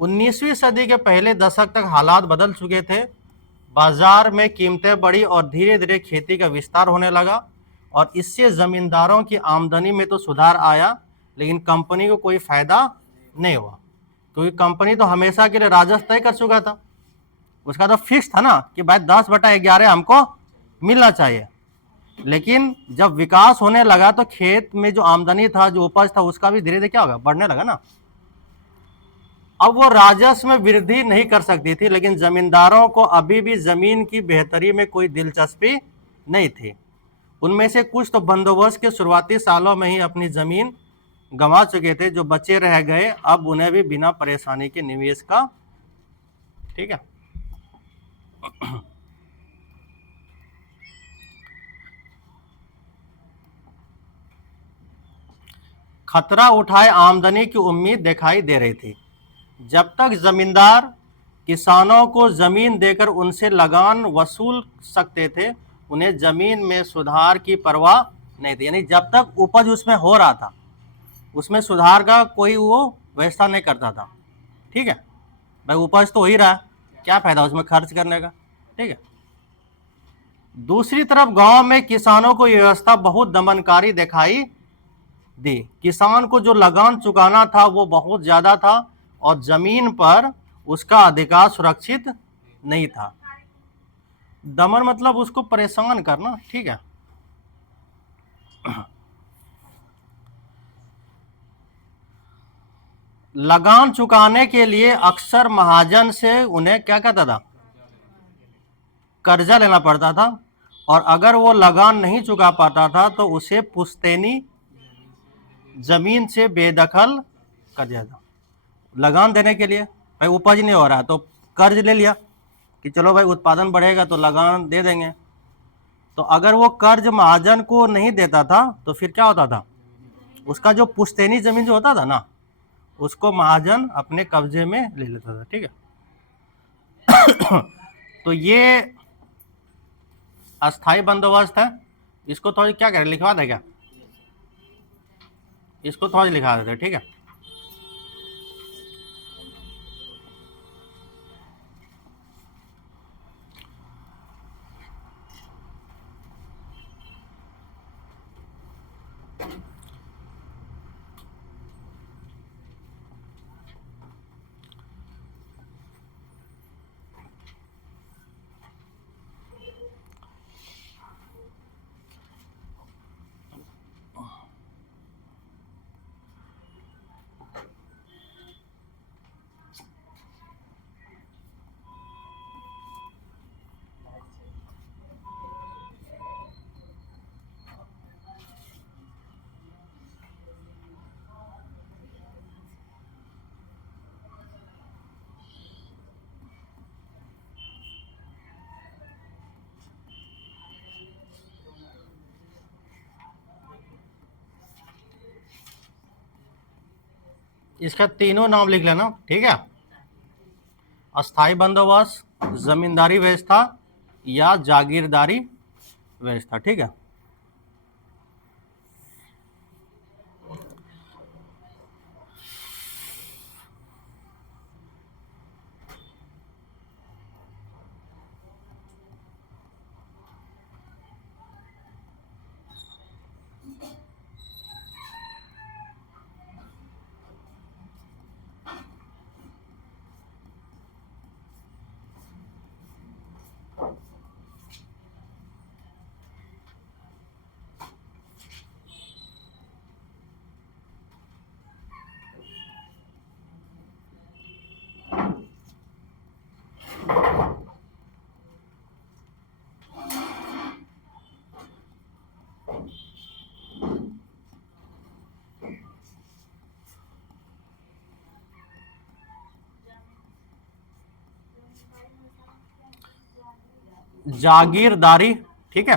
19वीं सदी के पहले दशक तक हालात बदल चुके थे। बाजार में कीमतें बढ़ी और धीरे धीरे खेती का विस्तार होने लगा और इससे जमींदारों की आमदनी में तो सुधार आया, लेकिन कंपनी को कोई फायदा नहीं हुआ, क्योंकि कंपनी तो हमेशा के लिए राजस्व तय कर चुका था। उसका तो फिक्स था ना कि भाई 10/11 हमको मिलना चाहिए। लेकिन जब विकास होने लगा तो खेत में जो आमदनी था, जो उपज था, उसका भी धीरे धीरे क्या होगा? बढ़ने लगा ना। अब वो राजस्व में वृद्धि नहीं कर सकती थी, लेकिन जमींदारों को अभी भी जमीन की बेहतरी में कोई दिलचस्पी नहीं थी। उनमें से कुछ तो बंदोबस्त के शुरुआती सालों में ही अपनी जमीन गंवा चुके थे, जो बचे रह गए अब उन्हें भी बिना परेशानी के निवेश का, ठीक है, खतरा उठाए आमदनी की उम्मीद दिखाई दे रही थी। जब तक जमींदार किसानों को जमीन देकर उनसे लगान वसूल सकते थे, उन्हें जमीन में सुधार की परवाह नहीं थी। यानी जब तक उपज उसमें हो रहा था, उसमें सुधार का कोई वो व्यवस्था नहीं करता था। ठीक है भाई, उपज तो हो ही रहा है, क्या फायदा उसमें खर्च करने का। ठीक है। दूसरी तरफ गांव में किसानों को यह व्यवस्था बहुत दमनकारी दिखाई दी। किसान को जो लगान चुकाना था वो बहुत ज्यादा था और जमीन पर उसका अधिकार सुरक्षित नहीं था। दमन मतलब उसको परेशान करना। ठीक है। लगान चुकाने के लिए अक्सर महाजन से उन्हें क्या कहता था? कर्जा लेना पड़ता था, और अगर वो लगान नहीं चुका पाता था तो उसे पुश्तैनी जमीन से बेदखल कर दिया था। लगान देने के लिए भाई उपज नहीं हो रहा तो कर्ज ले लिया कि चलो भाई उत्पादन बढ़ेगा तो लगान दे देंगे। तो अगर वो कर्ज महाजन को नहीं देता था तो फिर क्या होता था, उसका जो पुश्तैनी जमीन जो होता था ना, उसको महाजन अपने कब्जे में ले लेता था। ठीक है। तो ये अस्थाई बंदोबस्त है। इसको थोड़ी क्या करें, लिखवा दे क्या, इसको थोड़ी लिखा देते। ठीक है। इसका तीनों नाम लिख लेना। ठीक है। अस्थाई बंदोबस्त, जमींदारी व्यवस्था या जागीरदारी व्यवस्था। ठीक है। जागीरदारी। ठीक है।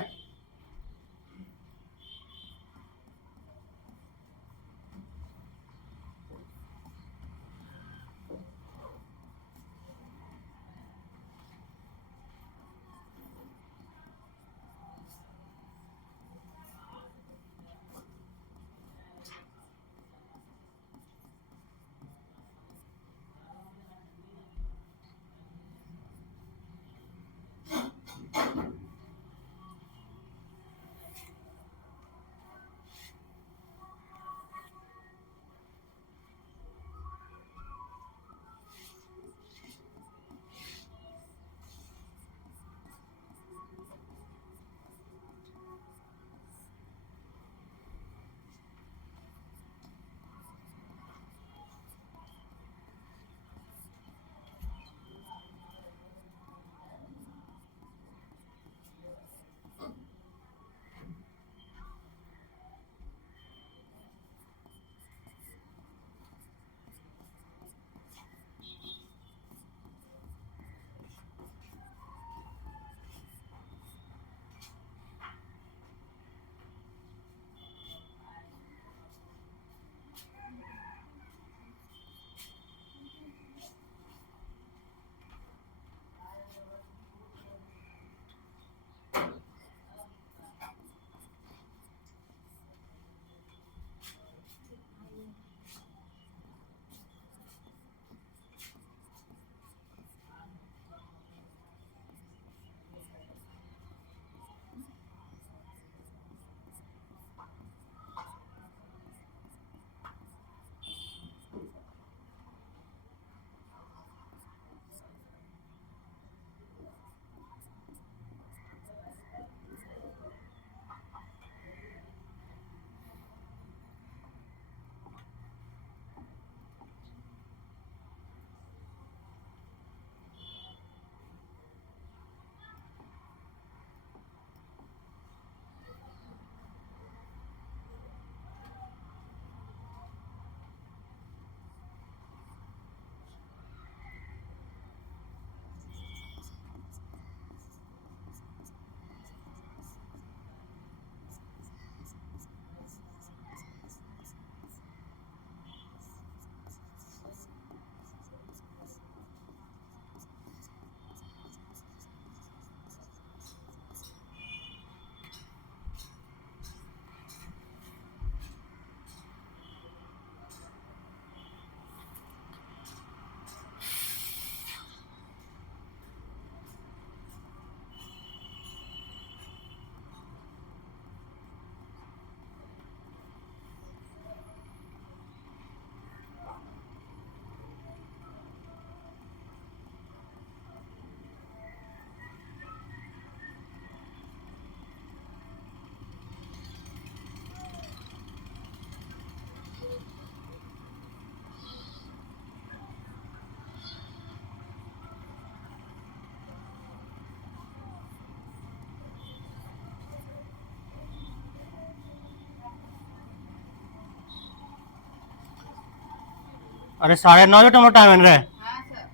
अरे 9:30 जो टमाटर टाइम रहे। हाँ सर।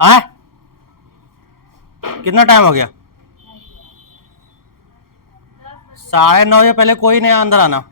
हाँ, कितना टाइम हो गया? 9:30 बजे पहले कोई नहीं अंदर आना।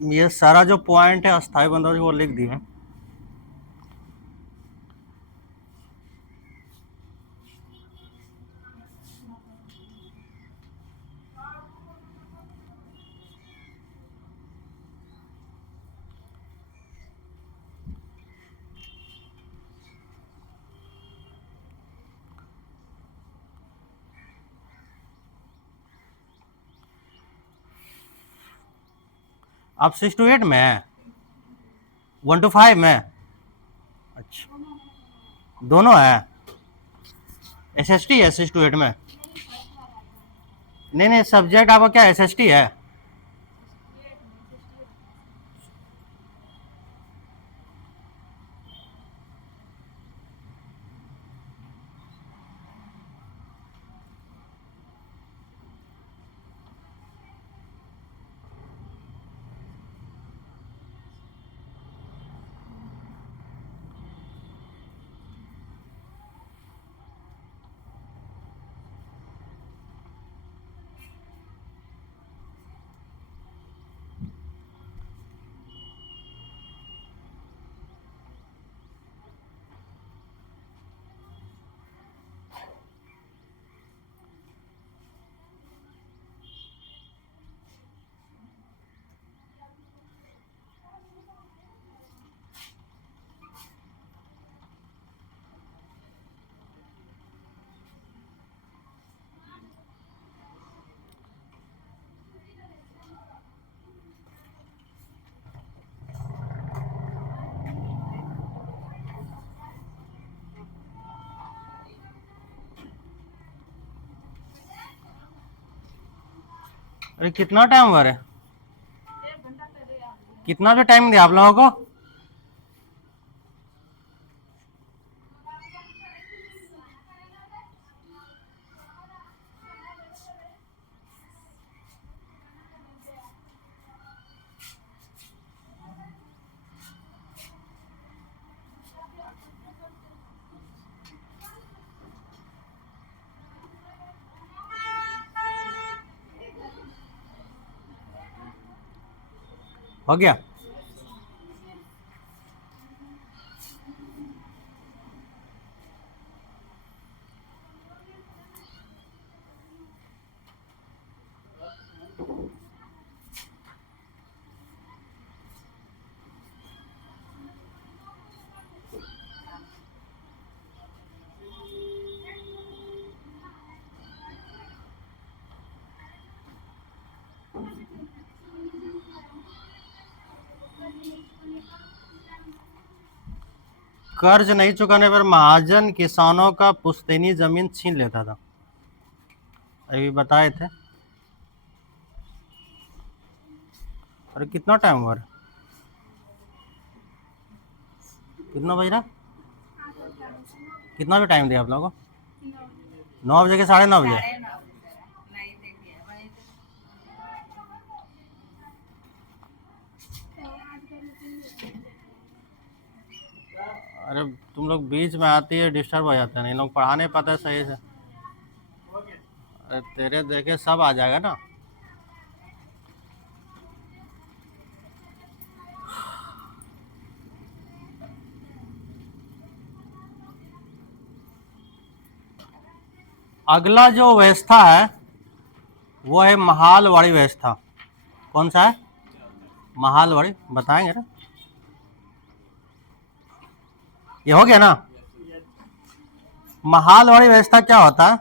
ये सारा जो पॉइंट है अस्थायी बंदोबस्त वो लिख दिए। आप 6 to 8 में है, 1 to 5 में? अच्छा, दोनों है। SST है 6 to 8 में? नहीं नहीं, सब्जेक्ट आपका क्या SST है? अरे कितना टाइम हुआ रे? कितना भी टाइम दिया आप लोगों को? हो गया? कर्ज नहीं चुकाने पर महाजन किसानों का पुश्तैनी जमीन छीन लेता था। अभी बताए थे। अरे कितना टाइम हुआ? कितना बज रहा? कितना भी टाइम दिया आप लोगों को? 9 बजे के 9:30 बजे? अरे तुम लोग बीच में आती है डिस्टर्ब हो जाते हैं, इन लोग पढ़ा नहीं पाते सही से। अरे तेरे देखे सब आ जाएगा ना। अगला जो व्यवस्था है वो है महालवाड़ी व्यवस्था। कौन सा है? महालवाड़ी बताएंगे ना। ये हो गया ना। महालवाड़ी व्यवस्था क्या होता है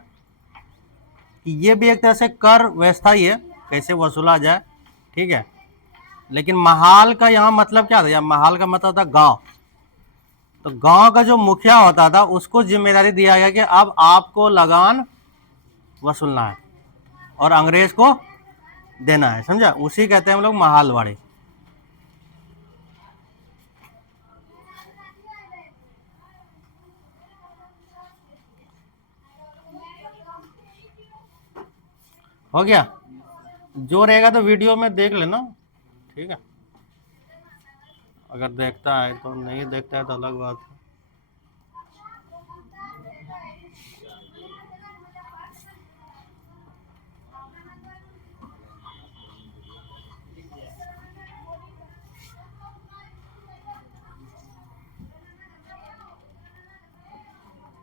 कि ये भी एक तरह से कर व्यवस्था ही है, कैसे वसूला जाए, ठीक है। लेकिन महाल का यहाँ मतलब क्या था? महाल का मतलब था गांव। तो गांव का जो मुखिया होता था उसको जिम्मेदारी दिया गया कि अब आपको लगान वसूलना है और अंग्रेज को देना है, समझा? उसी कहते हैं हम लोग महालवाड़ी। हो गया? जो रहेगा तो वीडियो में देख लेना, ठीक है। अगर देखता है तो, नहीं देखता है तो अलग बात है।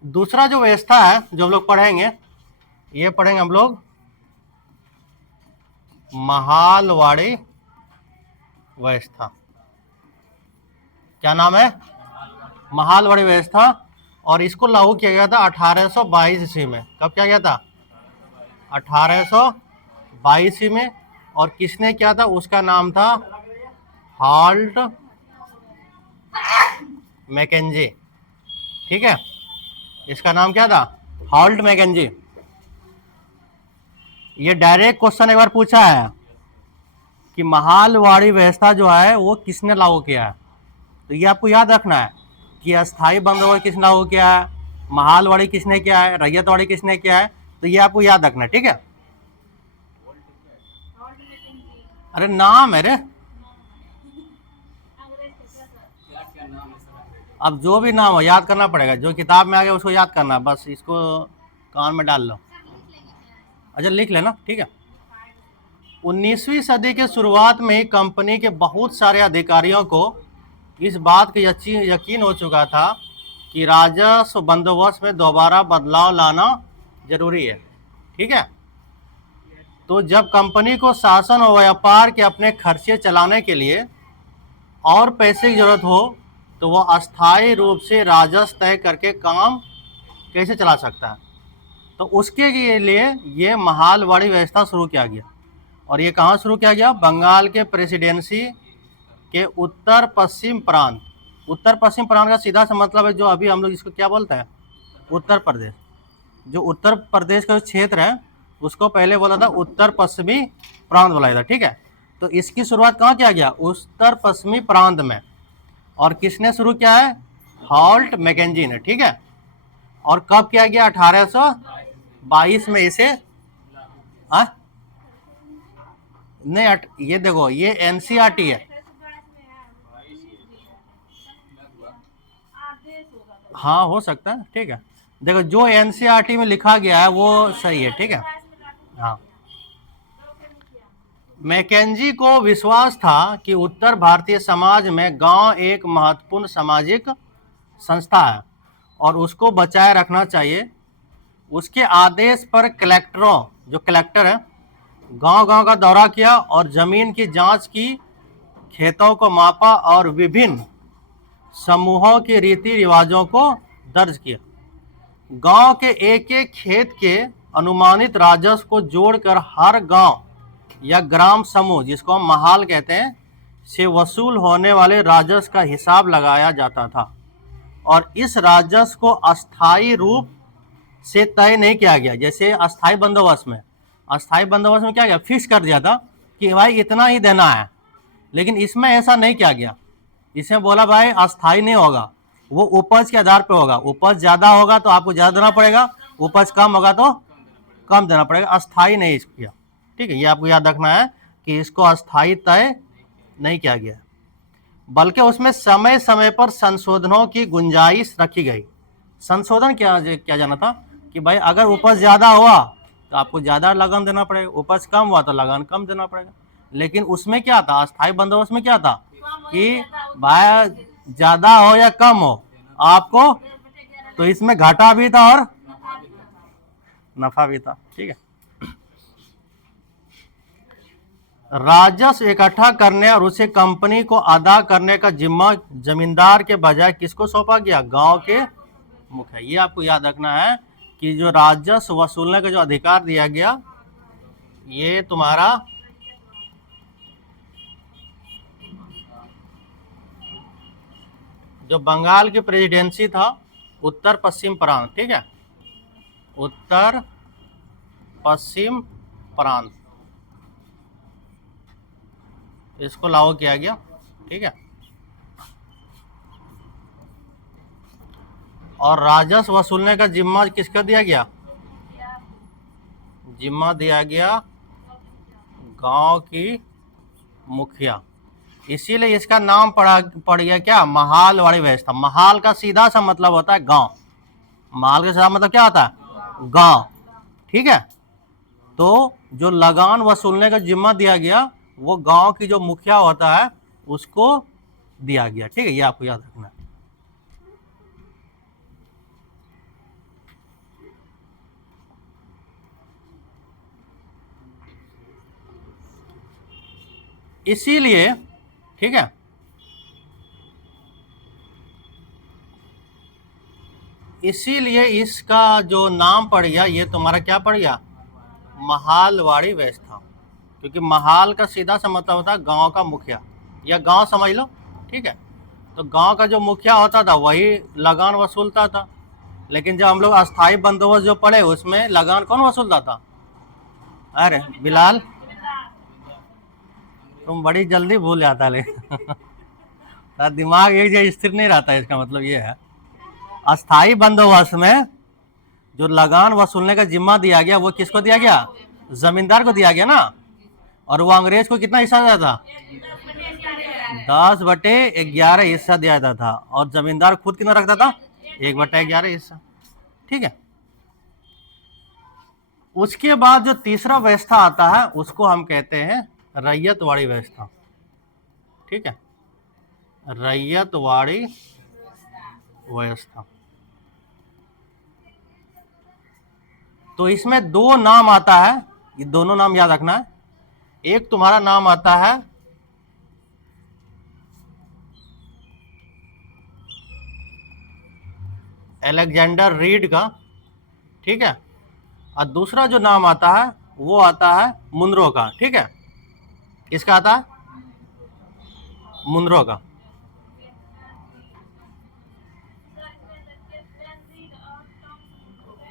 दूसरा जो व्यवस्था है जो हम लोग पढ़ेंगे, ये पढ़ेंगे हम लोग महालवाड़ी व्यवस्था। क्या नाम है? महालवाड़ी व्यवस्था। और इसको लागू किया गया था 1822 ईस्वी में। कब किया गया था? 1822 ईस्वी में। और किसने किया था? उसका नाम था हॉल्ट मैकेंजी, ठीक है। इसका नाम क्या था? Holt Mackenzie. ये डायरेक्ट क्वेश्चन एक बार पूछा है कि महालवाड़ी व्यवस्था जो है वो किसने लागू किया है। तो ये आपको याद रखना है कि अस्थाई बंदोबस्त किसने लागू किया है, महालवाड़ी किसने किया है, रैयतवाड़ी किसने किया है। तो ये आपको याद रखना है, ठीक है। अरे नाम है रे। अब जो भी नाम हो याद करना पड़ेगा, जो किताब में आ गया उसको याद करना, बस इसको कान में डाल लो। अच्छा लिख लेना, ठीक है। 19वीं सदी के शुरुआत में ही कंपनी के बहुत सारे अधिकारियों को इस बात का यकीन हो चुका था कि राजस्व बंदोबस्त में दोबारा बदलाव लाना जरूरी है, ठीक है। तो जब कंपनी को शासन और व्यापार के अपने खर्चे चलाने के लिए और पैसे की जरूरत हो तो वह अस्थायी रूप से राजस्व तय करके काम कैसे चला सकता है। तो उसके लिए ये महालवाड़ी व्यवस्था शुरू किया गया। और ये कहाँ शुरू किया गया? बंगाल के प्रेसिडेंसी के उत्तर पश्चिम प्रांत। उत्तर पश्चिम प्रांत का सीधा सा मतलब है जो अभी हम लोग इसको क्या बोलते हैं, उत्तर प्रदेश। जो उत्तर प्रदेश का जो क्षेत्र है उसको पहले बोला था उत्तर पश्चिमी प्रांत बोला था, ठीक है। तो इसकी शुरुआत कहाँ किया गया? उत्तर पश्चिमी प्रांत में। और किसने शुरू किया है? हॉल्ट मैकेंजी ने, ठीक है। और कब किया गया? 1822 में इसे नहीं, ये देखो ये एनसीईआरटी है। हाँ हो सकता है, ठीक है। देखो जो एनसीईआरटी में लिखा गया है वो सही है, ठीक है। हाँ, मैकेंजी को विश्वास था कि उत्तर भारतीय समाज में गांव एक महत्वपूर्ण सामाजिक संस्था है और उसको बचाए रखना चाहिए। उसके आदेश पर कलेक्टरों, जो कलेक्टर है, गांव-गांव का दौरा किया और जमीन की जांच की, खेतों को मापा और विभिन्न समूहों के रीति रिवाजों को दर्ज किया। गांव के एक एक खेत के अनुमानित राजस्व को जोड़कर हर गांव या ग्राम समूह, जिसको हम महाल कहते हैं, से वसूल होने वाले राजस्व का हिसाब लगाया जाता था। और इस राजस्व को अस्थायी रूप से तय नहीं किया गया। जैसे अस्थायी बंदोबस्त में अस्थाई बंदोबस्त में क्या किया, फिक्स कर दिया था कि भाई इतना ही देना है, लेकिन इसमें ऐसा नहीं किया गया। इसमें बोला भाई अस्थाई नहीं होगा, वो उपज के आधार पर होगा, उपज ज्यादा होगा तो आपको ज्यादा देना पड़ेगा, उपज कम होगा तो कम देना पड़ेगा, अस्थाई नहीं किया। ठीक है, ये आपको याद रखना है कि इसको अस्थाई तय नहीं किया गया, बल्कि उसमें समय समय पर संशोधनों की गुंजाइश रखी गई। संशोधन क्या जाना था कि भाई अगर उपज ज्यादा हुआ तो आपको ज्यादा लगान देना पड़ेगा, उपज कम हुआ तो लगान कम देना पड़ेगा। लेकिन उसमें क्या था, अस्थाई बंदोबस्त में क्या था कि भाई ज्यादा हो या कम हो आपको, तो इसमें घाटा भी था और नफा भी था। ठीक है, राजस्व इकट्ठा करने और उसे कंपनी को अदा करने का जिम्मा जमींदार के बजाय किसको सौंपा गया, गांव के मुखिया। ये आपको याद रखना है कि जो राजस्व वसूलने का जो अधिकार दिया गया, ये तुम्हारा जो बंगाल की प्रेसिडेंसी था, उत्तर पश्चिम प्रांत, ठीक है, उत्तर पश्चिम प्रांत, इसको लागू किया गया। ठीक है, और राजस्व वसूलने का जिम्मा किसका दिया गया, जिम्मा दिया गया गांव की मुखिया। इसीलिए इसका नाम पड़ गया क्या, महालवाड़ी व्यवस्था। महाल का सीधा सा मतलब होता है गांव, महाल का सीधा मतलब क्या होता है, गांव। ठीक है, तो जो लगान वसूलने का जिम्मा दिया गया वो गांव की जो मुखिया होता है उसको दिया गया। ठीक है, ये आपको याद रखना है। इसीलिए, ठीक है, इसीलिए इसका जो नाम पड़ गया, ये तुम्हारा क्या पड़ गया, महालवाड़ी व्यवस्था, क्योंकि महाल का सीधा सा मतलब होता है गांव का मुखिया, या गांव समझ लो। ठीक है, तो गांव का जो मुखिया होता था वही लगान वसूलता था। लेकिन जब हम लोग अस्थाई बंदोबस्त जो पढ़े उसमें लगान कौन वसूलता था, अरे बिलाल तुम बड़ी जल्दी भूल जाता है, लेकिन दिमाग एक जगह स्थिर नहीं रहता है, इसका मतलब ये है अस्थाई बंदोबस्त में जो लगान वसूलने का जिम्मा दिया गया वो किसको दिया गया, जमींदार को दिया गया ना। और वो अंग्रेज को कितना हिस्सा दिया था, 10/11 हिस्सा दिया जाता था, और जमींदार खुद कितना रखता था, 1/11 हिस्सा। ठीक है, उसके बाद जो तीसरा व्यवस्था आता है उसको हम कहते हैं रैयतवाड़ी व्यवस्था। ठीक है, रैयतवाड़ी व्यवस्था। तो इसमें दो नाम आता है, ये दोनों नाम याद रखना है। एक तुम्हारा नाम आता है अलेक्जेंडर रीड का, ठीक है, और दूसरा जो नाम आता है वो आता है मुनरो का। ठीक है, किसका आता है, मुनरो का।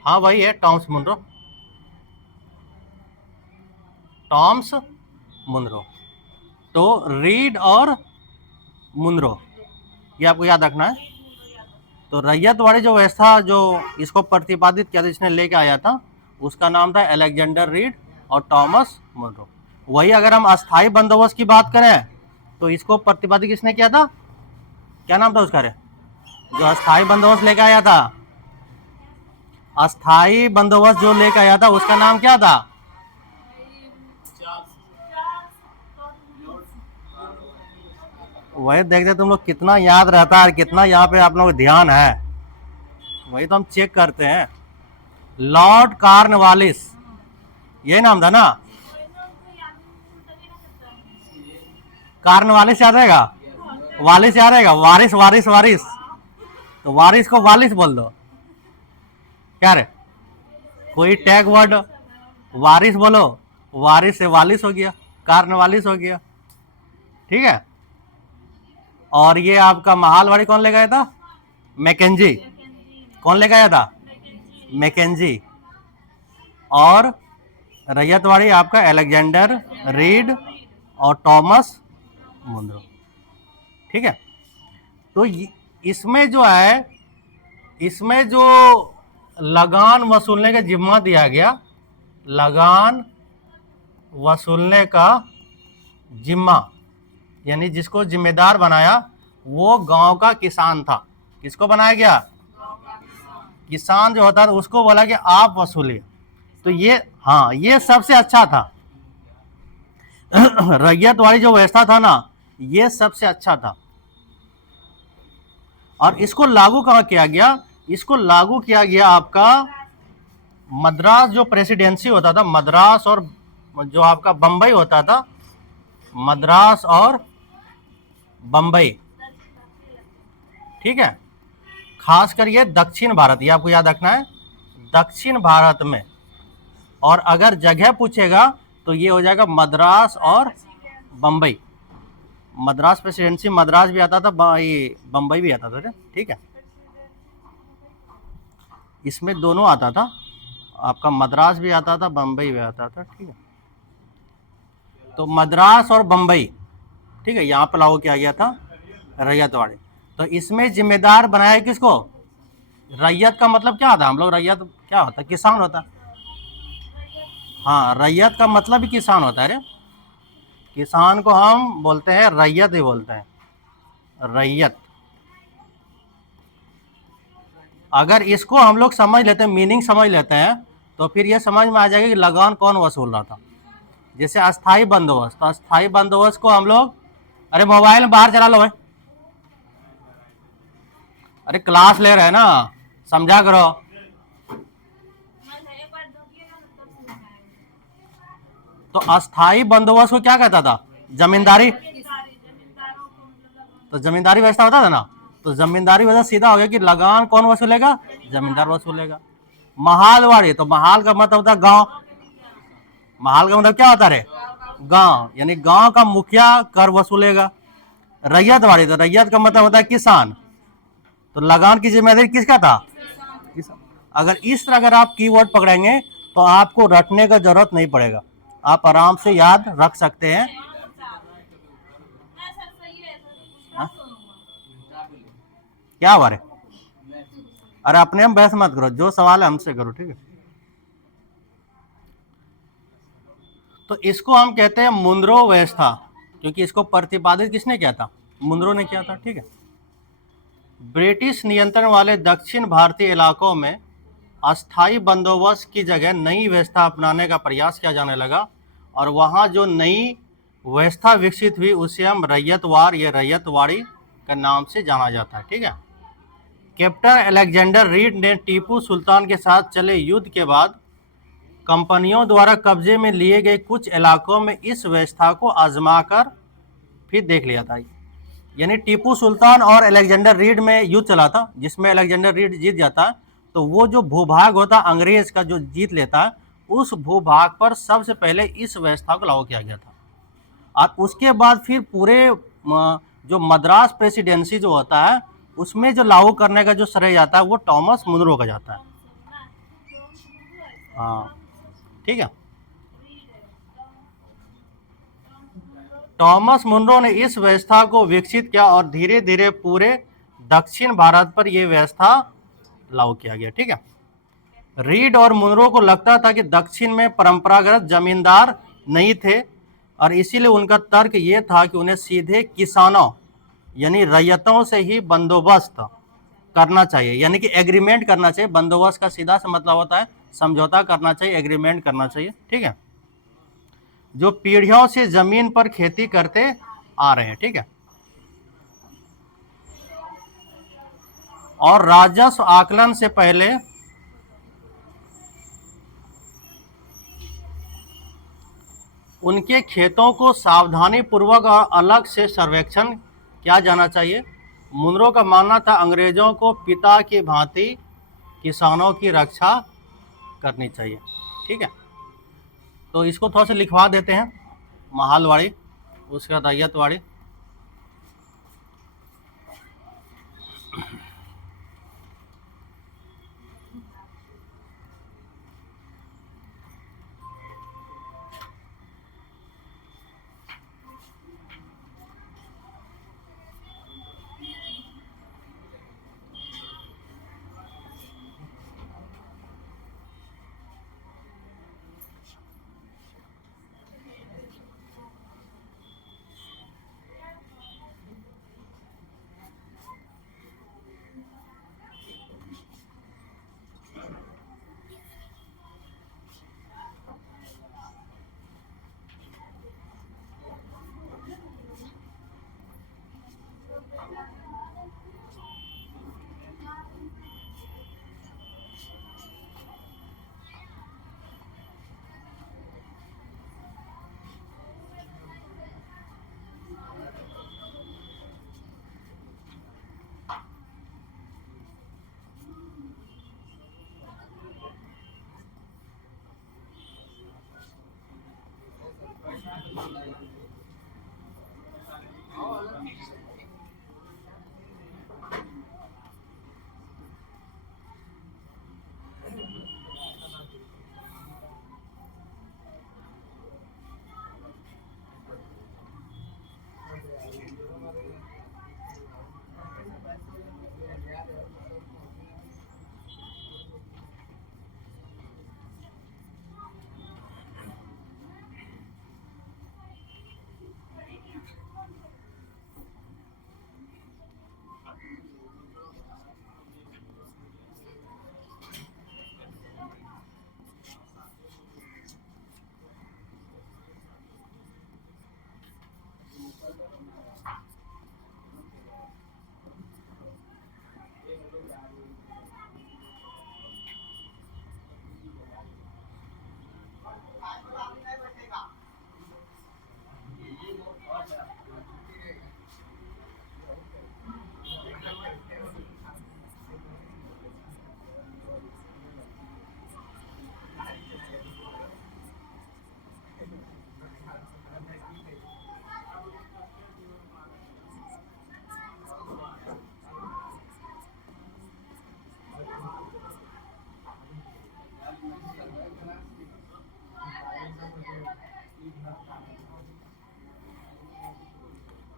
हाँ वही है, टॉम्स मुनरो, टॉम्स मुनरो। तो रीड और मुनरो ये आपको याद रखना है। तो रैयतवाड़ी जो व्यवस्था जो इसको प्रतिपादित किया था, जिसने लेके आया था, उसका नाम था अलेक्जेंडर रीड और टॉमस मुनरो। वही अगर हम अस्थाई बंदोबस्त की बात करें तो इसको प्रतिपादित किसने किया था, क्या नाम था उसका, जो अस्थाई बंदोबस्त लेके आया था, अस्थाई बंदोबस्त जो लेके आया था उसका नाम क्या था, वही देखते तुम लोग कितना याद रहता है, कितना यहाँ पे आप लोग ध्यान है, वही तो हम चेक करते हैं। लॉर्ड कॉर्नवालिस, ये नाम था ना, कॉर्नवालिस याद रहेगा, वालिस याद रहेगा, वारिस वारिस वारिस, तो वारिस को वालिस बोल दो, क्या रे, कोई टैग वर्ड, वारिस बोलो, वारिस से वालिस हो गया, कॉर्नवालिस हो गया। ठीक है, और ये आपका महालवाड़ी कौन लेके आया था, मैकेंजी, कौन लेके आया था, मैकेंजी। और रैयतवाड़ी आपका अलेक्जेंडर रीड और टॉमस मुनरो। ठीक है। तो इसमें जो है, इसमें जो लगान वसूलने का जिम्मा दिया गया, लगान वसूलने का जिम्मा, यानी जिसको जिम्मेदार बनाया वो गांव का किसान था। किसको बनाया गया? किसान जो होता था उसको बोला कि आप वसूलिए। तो ये, हाँ, ये सबसे अच्छा था। रैयत वाली जो व्यवस्था था ना, ये सबसे अच्छा था। और इसको लागू कहां किया गया? इसको लागू किया गया आपका मद्रास जो प्रेसिडेंसी होता था, मद्रास और जो आपका बंबई होता था, मद्रास और बंबई। ठीक है। खासकर ये दक्षिण भारत, ये आपको याद रखना है, दक्षिण भारत में। और अगर जगह पूछेगा तो ये हो जाएगा मद्रास और बंबई। मद्रास प्रेसिडेंसी, मद्रास भी आता था, बंबई भी आता था। ठीक है, इसमें दोनों आता था, आपका मद्रास भी आता था, बंबई भी आता था। ठीक है, तो मद्रास और बंबई, ठीक है, यहाँ पर लागू किया गया था रैयतवाड़ी। तो इसमें जिम्मेदार बनाया किसको? रैयत का मतलब क्या था? हम लोग रैयत क्या होता है? किसान होता है। हाँ, रैयत का मतलब ही किसान होता है रे। किसान को हम बोलते हैं रैयत ही बोलते हैं, रैयत। अगर इसको हम लोग समझ लेते हैं, मीनिंग समझ लेते हैं, तो फिर ये समझ में आ जाएगा कि लगान कौन वसूल रहा था। जैसे अस्थाई बंदोबस्त, तो अस्थाई बंदोबस्त को हम लोग, अरे मोबाइल में बाहर चला लो भाई, अरे क्लास ले रहे हैं ना, समझा करो। तो अस्थाई बंदोबस्त को क्या कहता था? जमींदारी। तो जमींदारी व्यवस्था होता था ना, तो जमींदारी व्यवस्था सीधा हो गया कि लगान कौन वसूलेगा? जमींदार वसूलेगा। महालवाड़ी, तो महाल का मतलब होता है गांव। महाल का मतलब क्या होता है? गांव, यानी गांव का मुखिया कर वसूलेगा। रैयतवाड़ी, तो रैयत का मतलब होता है किसान। तो लगान की जिम्मेदारी किसका था? किसान। अगर इस तरह अगर आप कीवर्ड पकड़ेंगे तो आपको रटने का जरूरत नहीं पड़ेगा, आप आराम से याद रख सकते हैं। हा? क्या बारे? अरे अपने हम बहस मत करो, जो सवाल है हमसे करो। ठीक है, तो इसको हम कहते हैं मुनरो व्यवस्था, क्योंकि इसको प्रतिपादित किसने किया था? मुनरो ने किया था। ठीक है। ब्रिटिश नियंत्रण वाले दक्षिण भारतीय इलाकों में अस्थाई बंदोबस्त की जगह नई व्यवस्था अपनाने का प्रयास किया जाने लगा, और वहाँ जो नई व्यवस्था विकसित हुई उसे हम रैयतवाड़ या रैयतवाड़ी के नाम से जाना जाता है। ठीक है। कैप्टन अलेक्जेंडर रीड ने टीपू सुल्तान के साथ चले युद्ध के बाद कंपनियों द्वारा कब्जे में लिए गए कुछ इलाकों में इस व्यवस्था को आजमाकर फिर देख लिया था। यानी टीपू सुल्तान और अलेक्जेंडर रीड में युद्ध चला था, जिसमें अलेक्जेंडर रीड जीत जाता है, तो वो जो भूभाग होता अंग्रेज का जो जीत लेता है, उस भूभाग पर सबसे पहले इस व्यवस्था को लागू किया गया था। और उसके बाद फिर पूरे जो मद्रास प्रेसिडेंसी जो होता है उसमें जो लागू करने का जो श्रेय जाता है वो टॉमस मुनरो का जाता है। हाँ, ठीक है। टॉमस मुनरो ने इस व्यवस्था को विकसित किया और धीरे धीरे पूरे दक्षिण भारत पर यह व्यवस्था लागू किया गया। ठीक है। रीड और मुनरो को लगता था कि दक्षिण में परंपरागत जमींदार नहीं थे, और इसीलिए उनका तर्क ये था कि उन्हें सीधे किसानों यानी रैयतों से ही बंदोबस्त करना चाहिए, यानी कि एग्रीमेंट करना चाहिए। बंदोबस्त का सीधा सा मतलब होता है समझौता करना चाहिए, एग्रीमेंट करना चाहिए। ठीक है, जो पीढ़ियों से जमीन पर खेती करते आ रहे हैं। ठीक है, और राजस्व आकलन से पहले उनके खेतों को सावधानी पूर्वक और अलग से सर्वेक्षण किया जाना चाहिए। मुनरो का मानना था अंग्रेजों को पिता की भांति किसानों की रक्षा करनी चाहिए। ठीक है, तो इसको थोड़ा सा लिखवा देते हैं, महालवाड़ी, उसके बाद रैयतवाड़ी।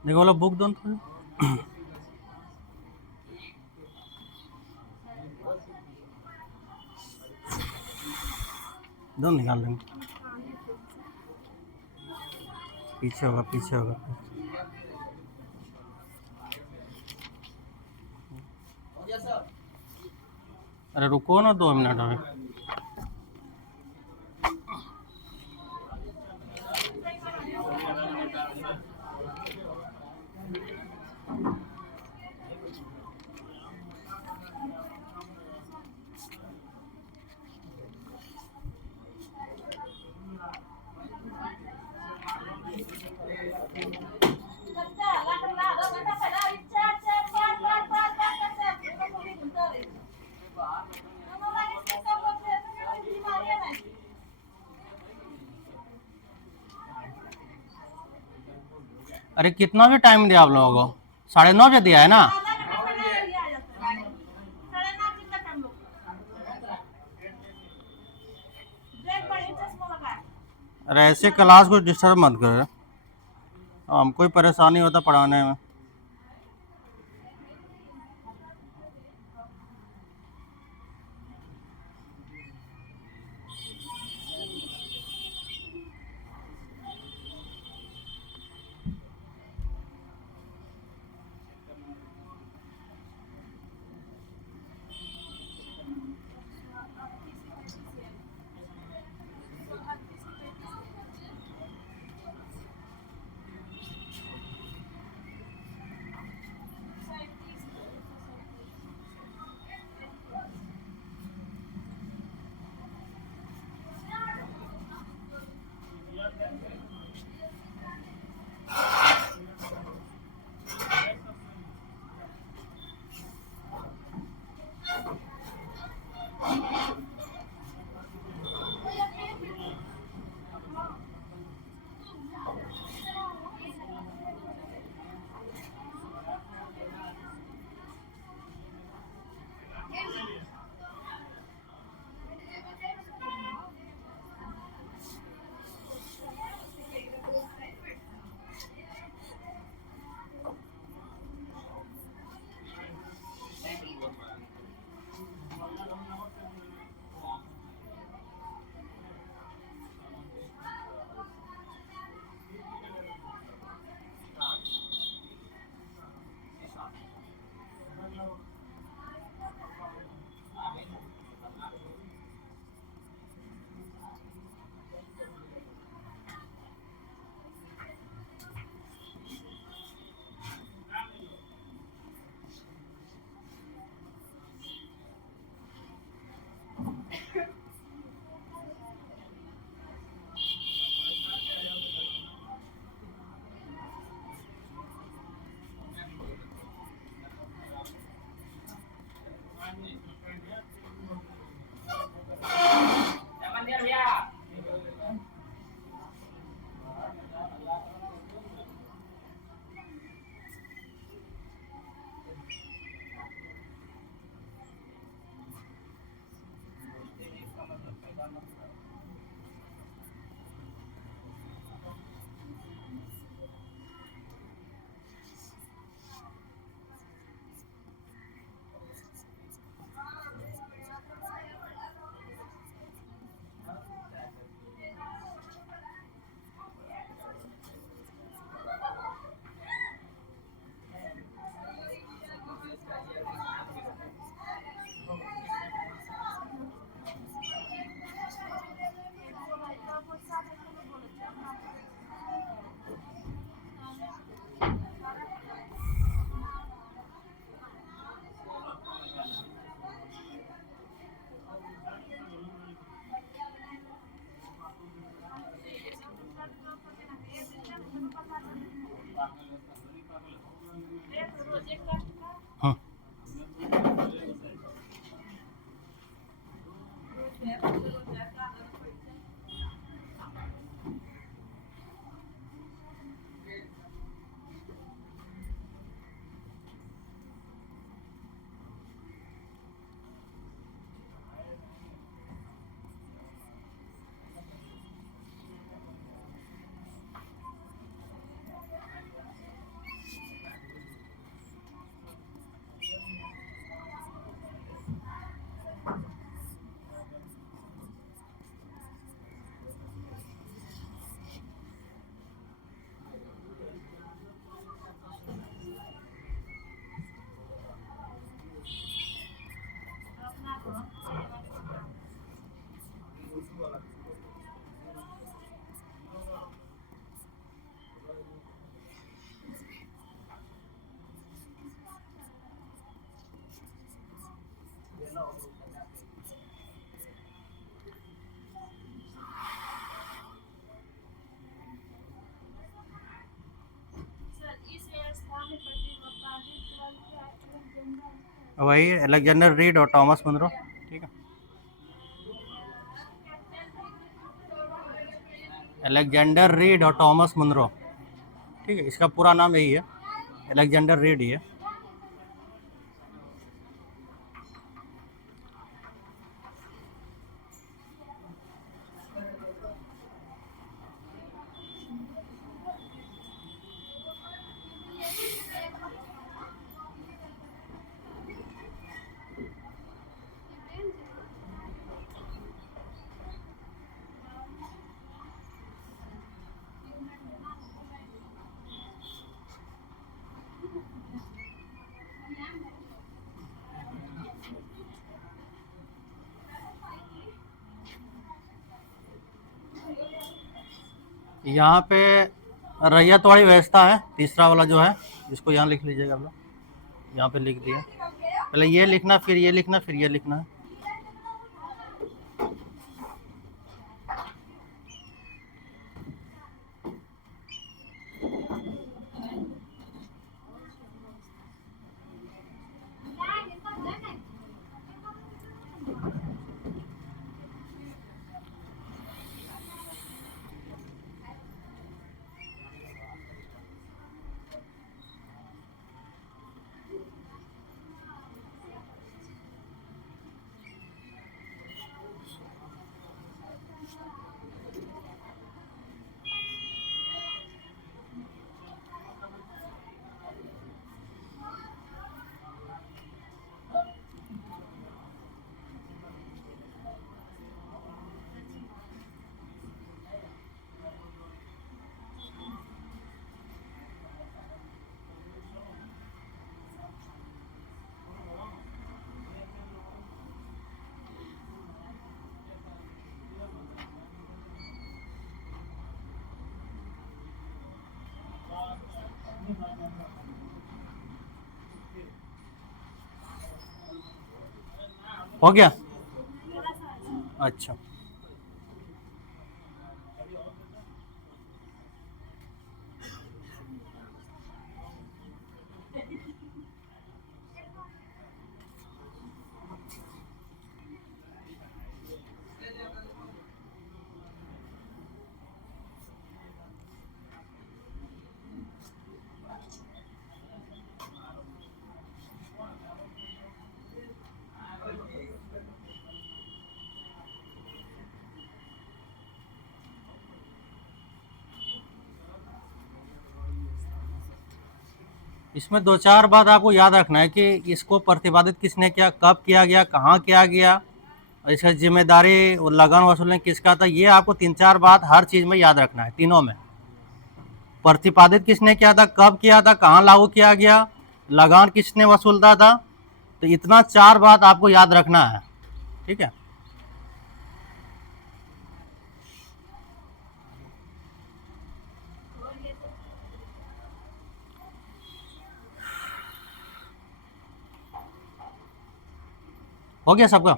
देखो बोलो बुक दो थोड़ी, दो निकाल लेंगे। पीछे होगा, पीछे होगा। अरे रुको ना 2 मिनट अभी। अरे कितना भी टाइम दिया आप लोगों को, 9:30 दिया है ना। अरे ऐसे क्लास को डिस्टर्ब मत करो, हमको ही परेशानी होता पढ़ाने में। वही अलेक्जेंडर रीड और टॉमस मुनरो। ठीक है, अलेक्जेंडर रीड और टॉमस मुनरो। ठीक है, इसका पूरा नाम यही है, अलेक्जेंडर रीड ही है। यहाँ पे रैयतवाड़ी व्यवस्था है, तीसरा वाला जो है, इसको यहाँ लिख लीजिएगा आप लोग। यहाँ पे लिख दिया, पहले ये लिखना, फिर ये लिखना, फिर ये लिखना है। हो गया? अच्छा, इसमें दो चार बात आपको याद रखना है कि इसको प्रतिपादित किसने किया, कब किया गया, कहाँ किया गया, और इसका जिम्मेदारी और लगान वसूलने किसका था, ये आपको तीन चार बात हर चीज़ में याद रखना है, तीनों में। प्रतिपादित किसने किया था, कब किया था, कहाँ लागू किया गया, लगान किसने वसूलता था, तो इतना चार बात आपको याद रखना है। ठीक है, हो गया सबका?